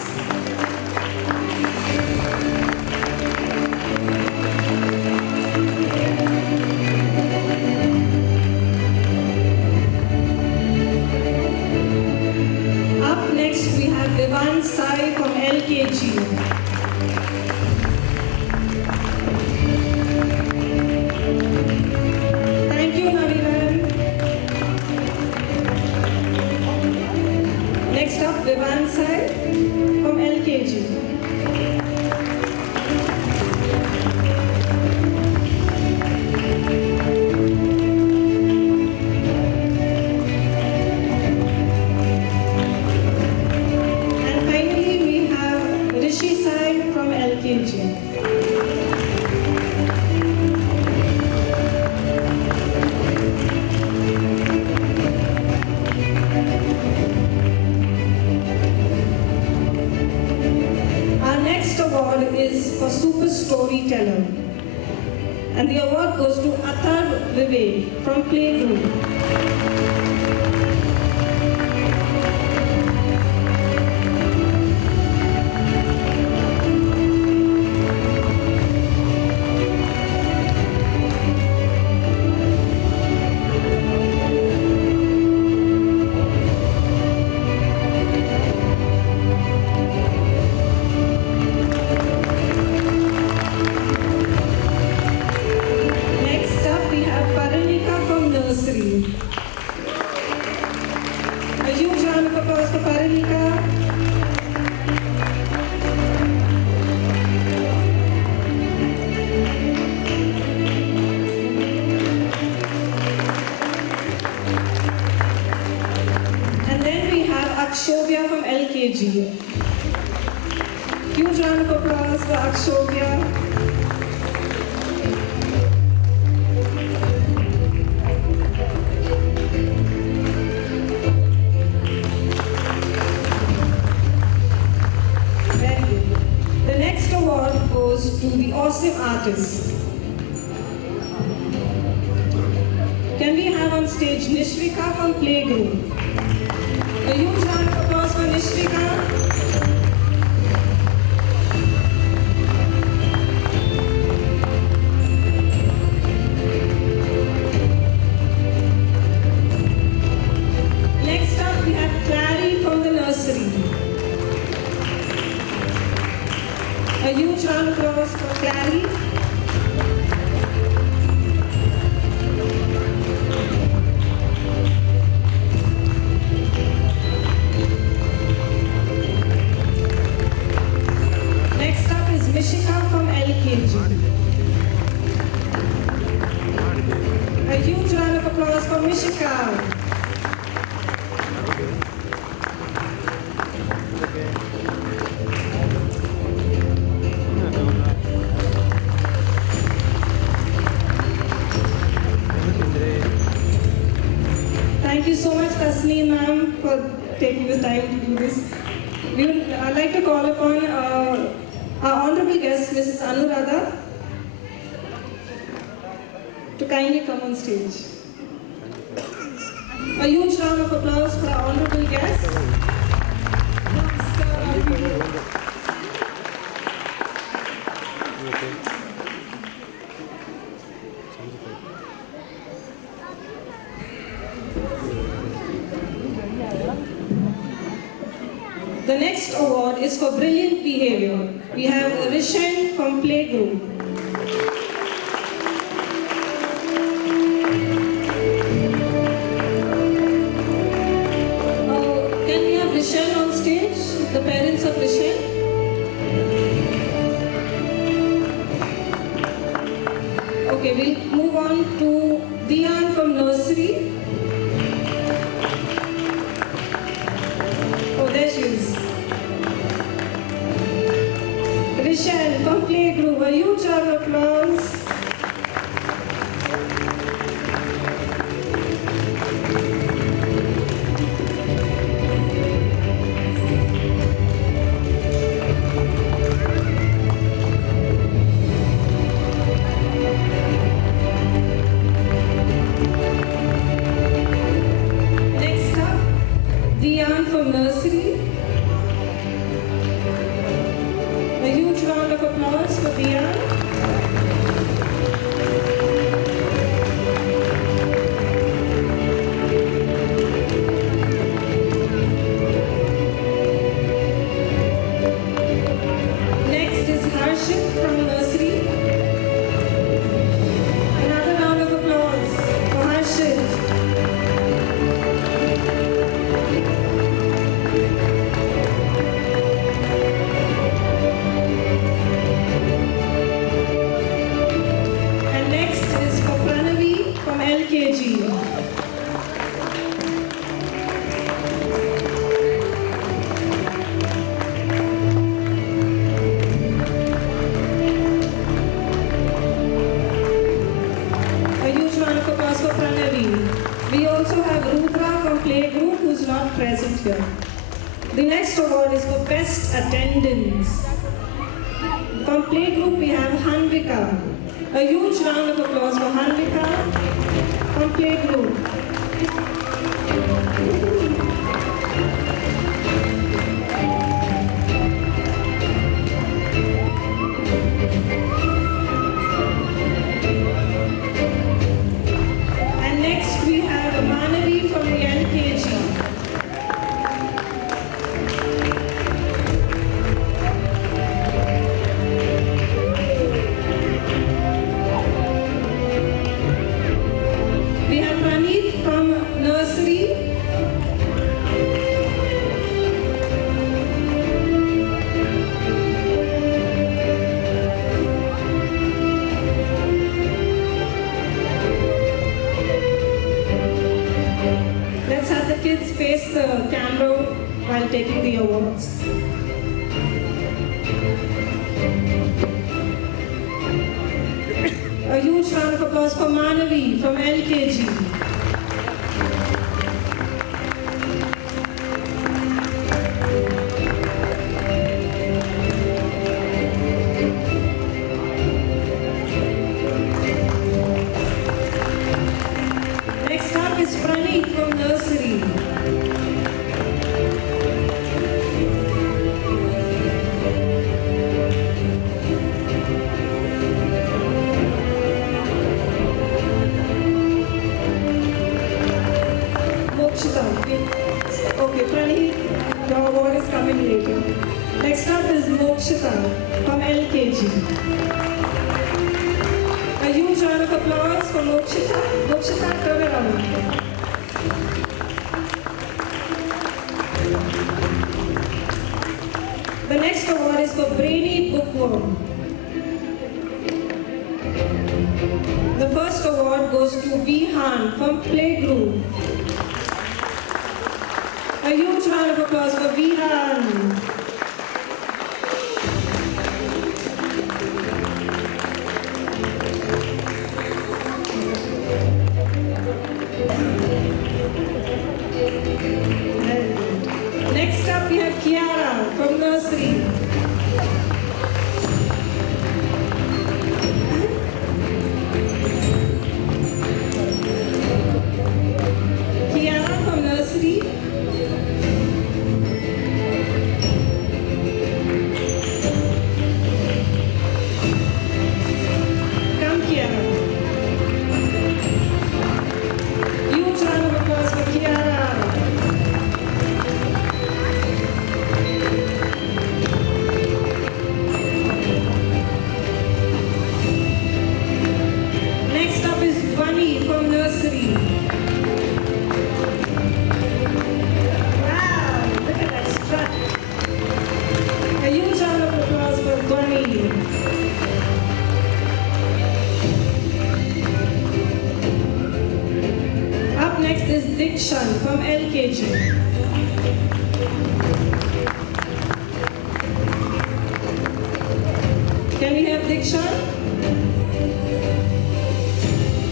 Up next, we have Vivan Sai from LKG. Vivan Sai from LKG. And finally we have Rishi Sai from LKG. storyteller. And the award goes to Athar Vivek from Playgroup. Next up, we have Paranika from nursery. A huge round of applause for Paranika. And then we have Akshobhya from LKG. Huge round of applause for Akshobhya. Very good. The next award goes to the awesome artist. Can we have on stage Nishrika from Playgroup? A huge round of applause for Nishrika. Next up, we have Clary from the nursery. A huge round of applause for Clary. Next up is Mishika from LKG. A huge round of applause for Mishika. Thank you so much, Tasneem ma'am, for taking the time to do this. We would like to call upon our honorable guest, Mrs. Anuradha, to kindly come on stage. A huge round of applause for our honorable guest. The next award is for brilliant behavior. We have Rishan from Playgroup. Can we have Rishan on stage? The parents of Rishan? Okay, we'll move on to Dian from nursery. Oh, there she is. Rishan from Playgroup, a huge round of applause. Next up, Dian from nursery. A huge round of applause for Dian. Next is Harshit from nursery. Another round of applause for Harshit. And next is for Pranavi from LKG. A huge round of applause for Pranavi. We also have Rudra from Playgroup who's not present here. The next award is for best attendance. From playgroup we have Hanvika. A huge round of applause for Hanvika from playgroup. And next we have Manavi from the LKG. We have Praneeth from nursery. Let's have the kids face the camera while taking the awards. A huge round of applause for Manavi from LKG. Next up is Praneeth from nursery. Mokshita. Okay, Praneeth, your award is coming later. Next up is Mokshita from LKG. A huge round of applause for Mokshita. Mokshita, turn around. The next award is for Brainy Bookworm. The first award goes to Vihan from Playgroup. A huge round of applause for Vihan. Next up we have Kiara from nursery. Kiara from nursery. Come Kiara. Huge round of applause for Kiara. Next up is Bunny from nursery. Wow, look at that strut. A huge round of applause for Bunny. Up next is Dikshan from LKG. Can we have Dikshan?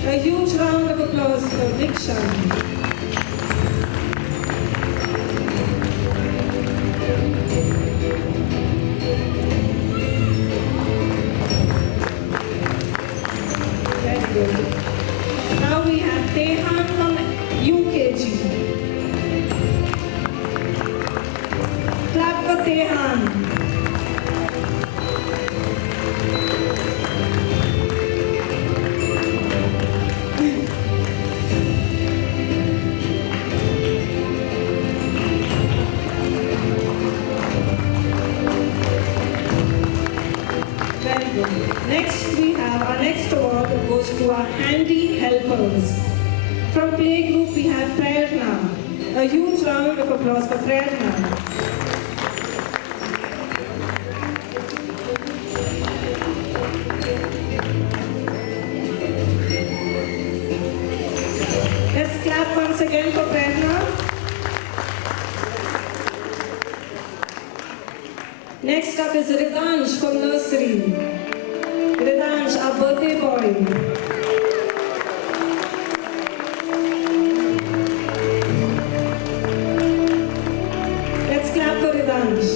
A huge round of applause for Dikshan. Very good. Now we have Tehan from UKG. Clap for Tehan. Very good. Next we have our next award that goes to our handy helpers. From playgroup we have Prerna. A huge round of applause for Prerna. Let's clap once again for Prerna. Next up is Ridansh from nursery. Ridansh, our birthday boy. Let's clap for Ridansh.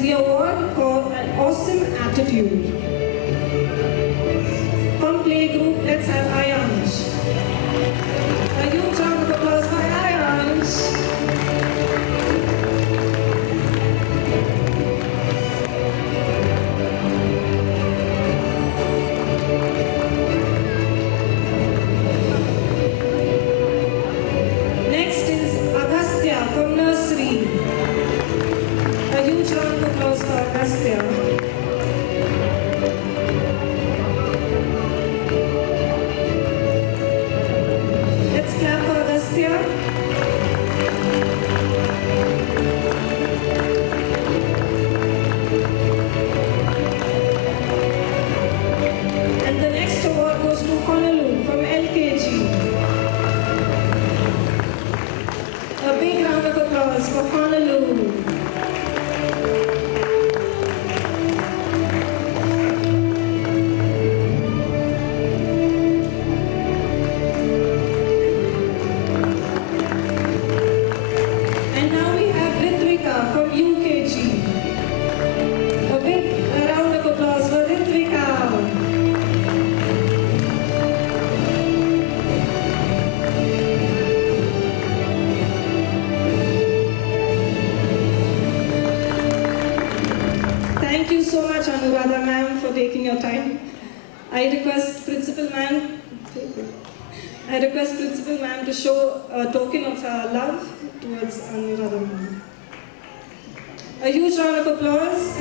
the award for an awesome attitude. From playgroup, let's have Ayansh. A huge round of applause for Ayansh. Next is Agastya from nursery. A huge round of applause for Agastya. Let's clap for Agastya. And the next award goes to Honolulu from LKG. A big round of applause for Honolulu. And now we have Ritvika from UKG. A big round of applause for Ritvika. Thank you so much, Anuradha ma'am, for taking your time. I request Principal ma'am to show a token of her love towards Anuradha ma'am. A huge round of applause.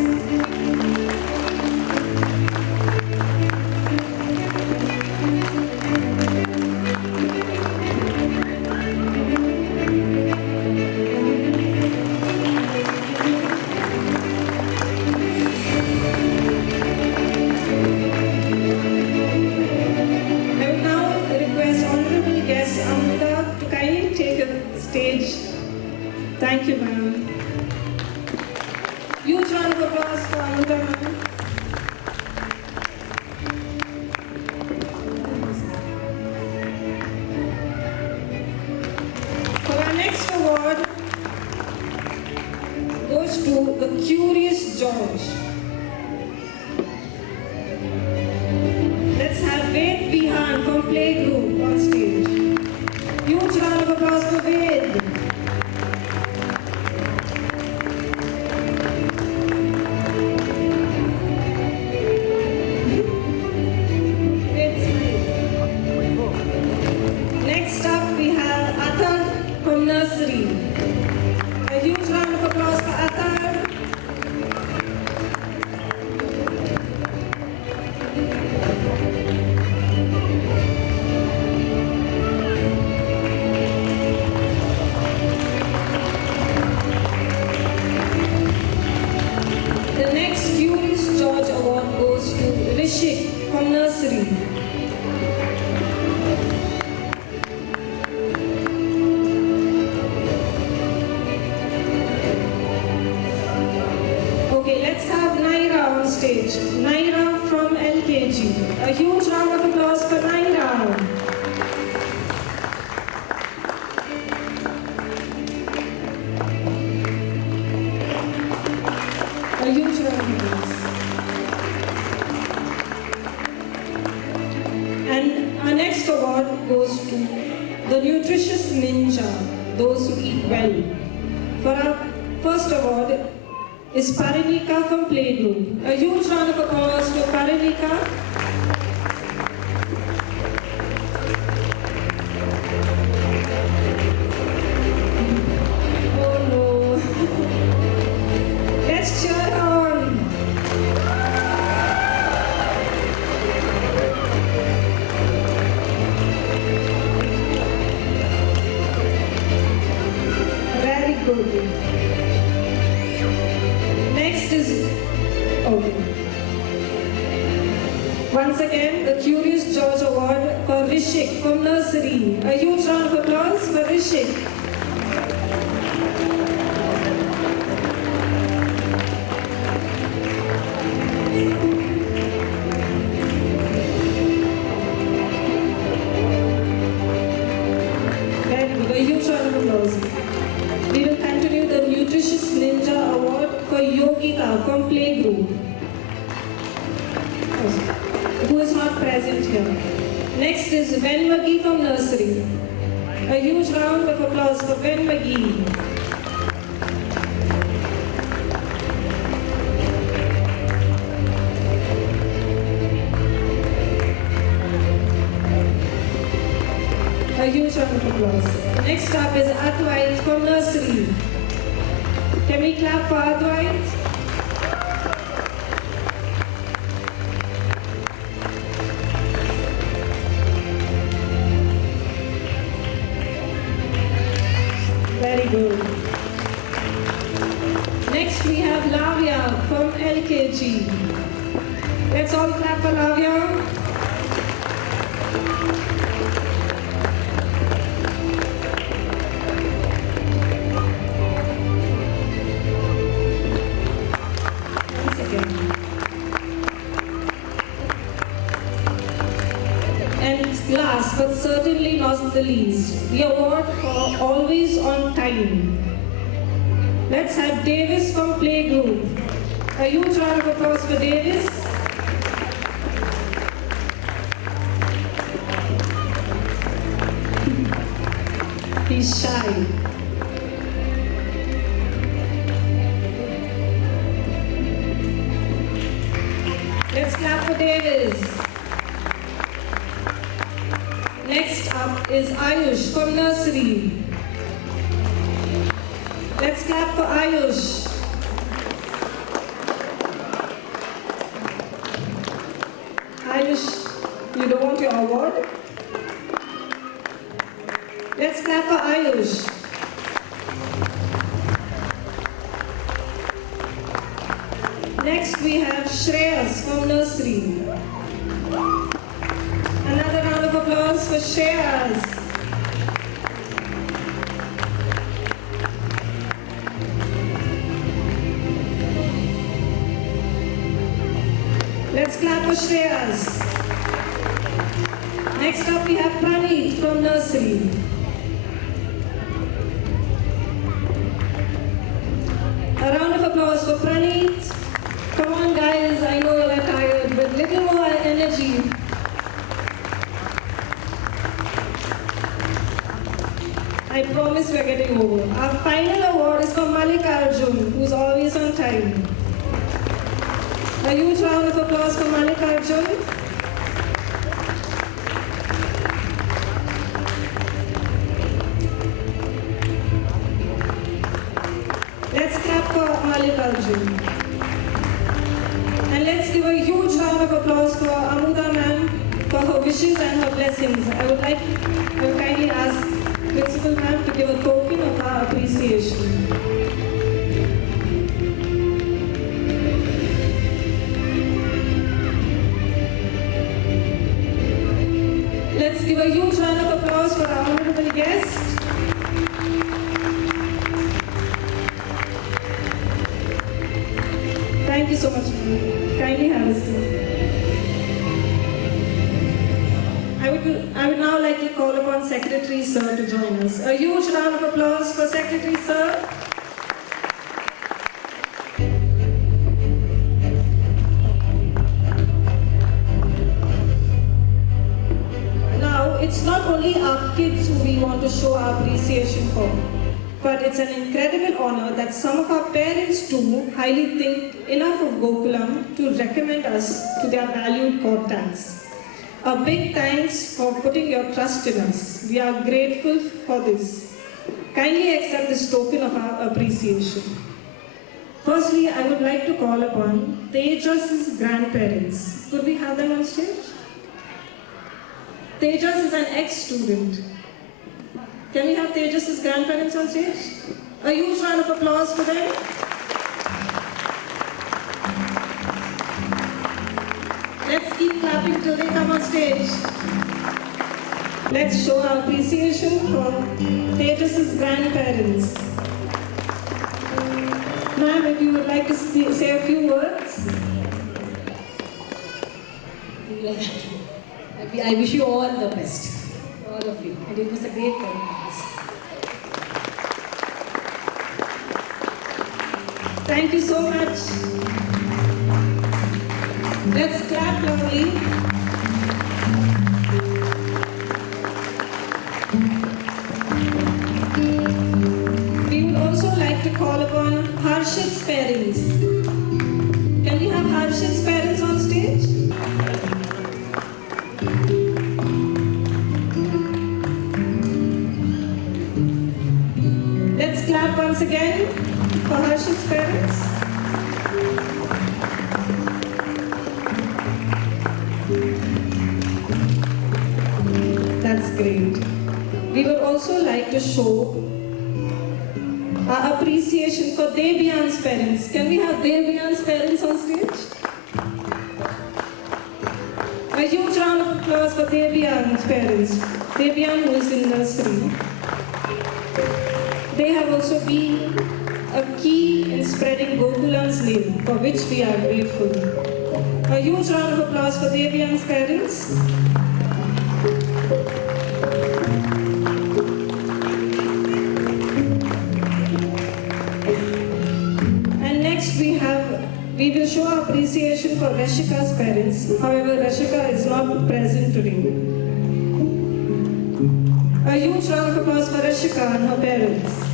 I would now request Honorable Guest Amrita to kindly take a stage. Thank you, ma'am. Huge round of applause for Amrita, ma'am. For our next award goes to the Curious George. Let's have Ved Vihan from Playgroup on stage. Huge round of applause for Ved. Next up we have Athar from nursery. A huge round of applause for Athar. The next Curious George Award goes to Rishik from nursery. Okay, let's have Naira on stage. Naira from LKG. A huge round of applause for Naira. A huge round of applause. And our next award goes to the Nutritious Ninja, those who eat well. For our first award is Parinika from Playgroup. A huge round of applause to Parinika. Oh no. Let's cheer her on. Very good. Next is, once again, the Curious George Award for Rishik from nursery. A huge round of applause for Rishik. Very good. A huge round of applause. We will continue the Nutritious Ninja Award for Yogita Gokulam from playgroup, who is not present here. Next is Ben McGee from nursery. A huge round of applause for Ben McGee. A huge round of applause. Next up is Advait from nursery. Can we clap for Advait? Very good. Next we have Lavia from LKG. Let's all clap for Lavia. Once again. And last but certainly not the least, the award for always on time. Let's have Davis from playgroup. A huge round of applause for Davis. He's shy. Let's clap for Davis. Next up is Ayush from nursery. Let's clap for Ayush. Ayush, you don't want your award? Let's clap for Ayush. Next we have Shreyas from nursery. Another round of applause for Shreyas. Let's clap for Shreyas. Next up we have Praneet from nursery. A round of applause for Praneet. Come on guys, I know you're tired, but little more energy. I promise we're getting over. Our final award is for Malik Arjun, who's always on time. A huge round of applause for Malik Arjun. Let's clap for Malik Arjun. And let's give a huge round of applause for Amuda ma'am for her wishes and her blessings. I would kindly ask Principal ma'am to give a token of our appreciation. Let's give a huge round of applause for our honorable guest. Thank you so much, ma'am. Kindly have a seat. I would now like to call upon Secretary Sir to join us. A huge round of applause for Secretary Sir. Now, it's not only our kids who we want to show our appreciation for, but it's an incredible honor that some of our parents too highly think enough of Gokulam to recommend us to their valued contacts. A big thanks for putting your trust in us. We are grateful for this. Kindly accept this token of our appreciation. Firstly, I would like to call upon Tejas' grandparents. Could we have them on stage? Tejas is an ex-student. Can we have Tejas' grandparents on stage? A huge round of applause for them. Let's keep clapping till they come on stage. Let's show our appreciation for Tejas' grandparents. Ma'am, if you would like to say a few words. I wish you all the best, all of you, and it was a great performance. Thank you so much. Let's clap loudly. We would also like to call upon Harshit's parents. Can we have Harshit's parents on stage? Let's clap once again for Harshit's parents. That's great. We would also like to show our appreciation for Devyan's parents. Can we have Devyan's parents on stage? A huge round of applause for Devyan's parents. Devyan, who is in nursery. They have also been a key in spreading Gokulam's name, for which we are grateful. A huge round of applause for Devyan's parents. And next we will show our appreciation for Rashika's parents. However, Rashika is not present today. A huge round of applause for Rashika and her parents.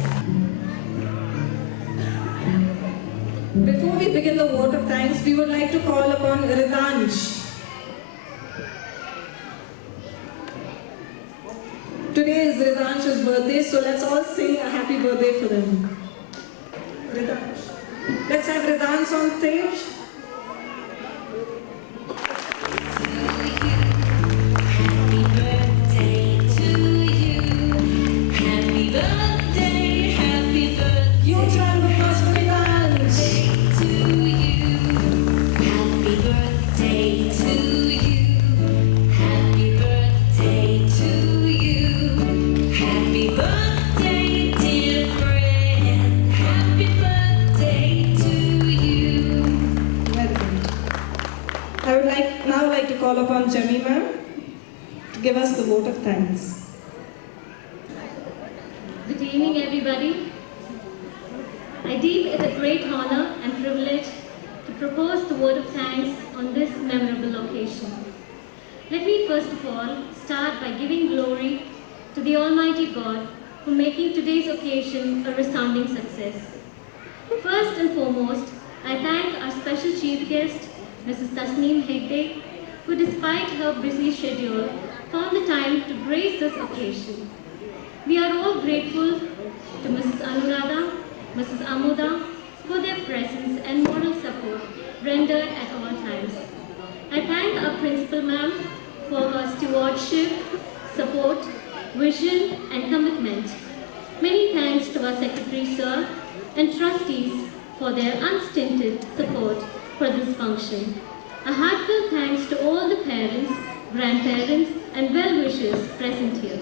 Before we begin the vote of thanks, we would like to call upon Ridansh. Today is Ridansh's birthday, so let's all sing a happy birthday for them. Ridansh. Let's have Ridansh on stage. Happy birthday to you. Happy birthday, happy birthday. Huge round of applause for Ridansh. To you. Happy birthday to you. Happy birthday to you. Happy birthday, dear friend. Happy birthday to you. Welcome. I would now like to call upon Jemmy ma'am to give us the vote of thanks. Good evening, everybody. I deem it a great honor and privilege to propose the word of thanks on this memorable occasion. Let me first of all start by giving glory to the Almighty God for making today's occasion a resounding success. First and foremost, I thank our special chief guest, Mrs. Tasneem Hegde, who despite her busy schedule found the time to grace this occasion. We are all grateful to Mrs. Anuradha, Mrs. Amoda for their presence and moral support rendered at all times. I thank our principal ma'am for her stewardship, support, vision and commitment. Many thanks to our secretary sir and trustees for their unstinted support for this function. A heartfelt thanks to all the parents, grandparents and well-wishers present here.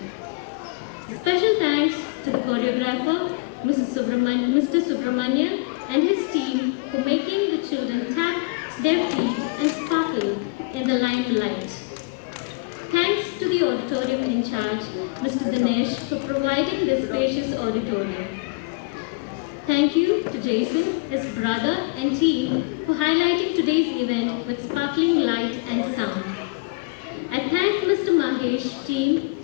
Special thanks to the choreographer, Mr. Subramanian and his team for making the children tap their feet and sparkle in the limelight. Thanks to the auditorium in charge, Mr. Dinesh, for providing this spacious auditorium. Thank you to Jason, his brother and team for highlighting today's event with sparkling light and sound. I thank Mr. Mahesh team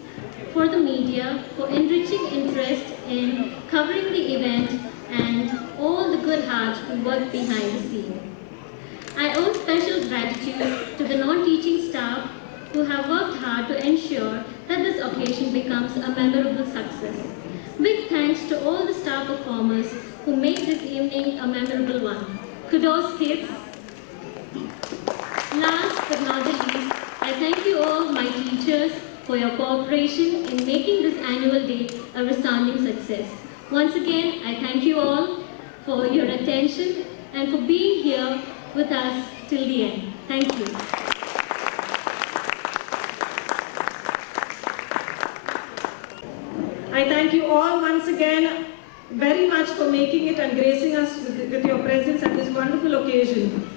for the media for enriching interest in covering the event and all the good hearts who worked behind the scene. I owe special gratitude to the non-teaching staff who have worked hard to ensure that this occasion becomes a memorable success. Big thanks to all the star performers who made this evening a memorable one. Kudos, kids. Last but not the least, I thank you all, my teachers, for your cooperation in making this annual day a resounding success. Once again, I thank you all for your attention and for being here with us till the end. Thank you. I thank you all once again very much for making it and gracing us with your presence at this wonderful occasion.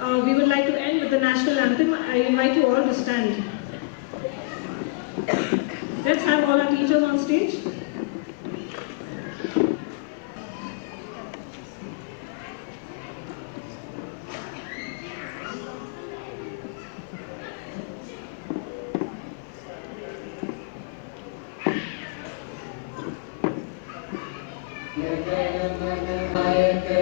We would like to end with the national anthem. I invite you all to stand. Let's have all our teachers on stage.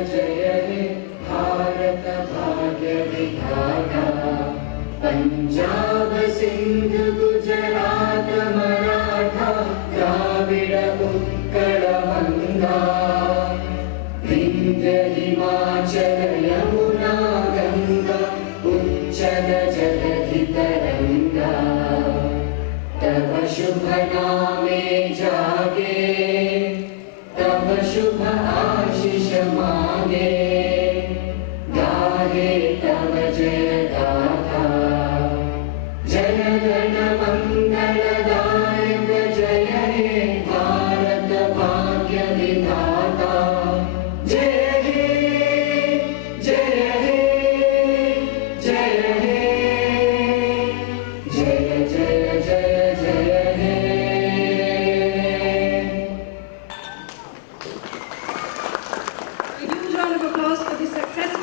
जय हे भारत भाग्य विधाता पंजाब सिंध गुजरात मराठा द्राविड उत्कल गंगा विंध्य हिमाचल यमुना गंगा उच्चल जलधि तरंगा तव शुभ नामे जागे तव शुभ आशीष मांगे गाहे तव जय गाथा जन गण मंगलदायक जय हे भारत भाग्य विधाता जय हे जय हे जय हे जय जय जय जय हे A huge round of applause for the successful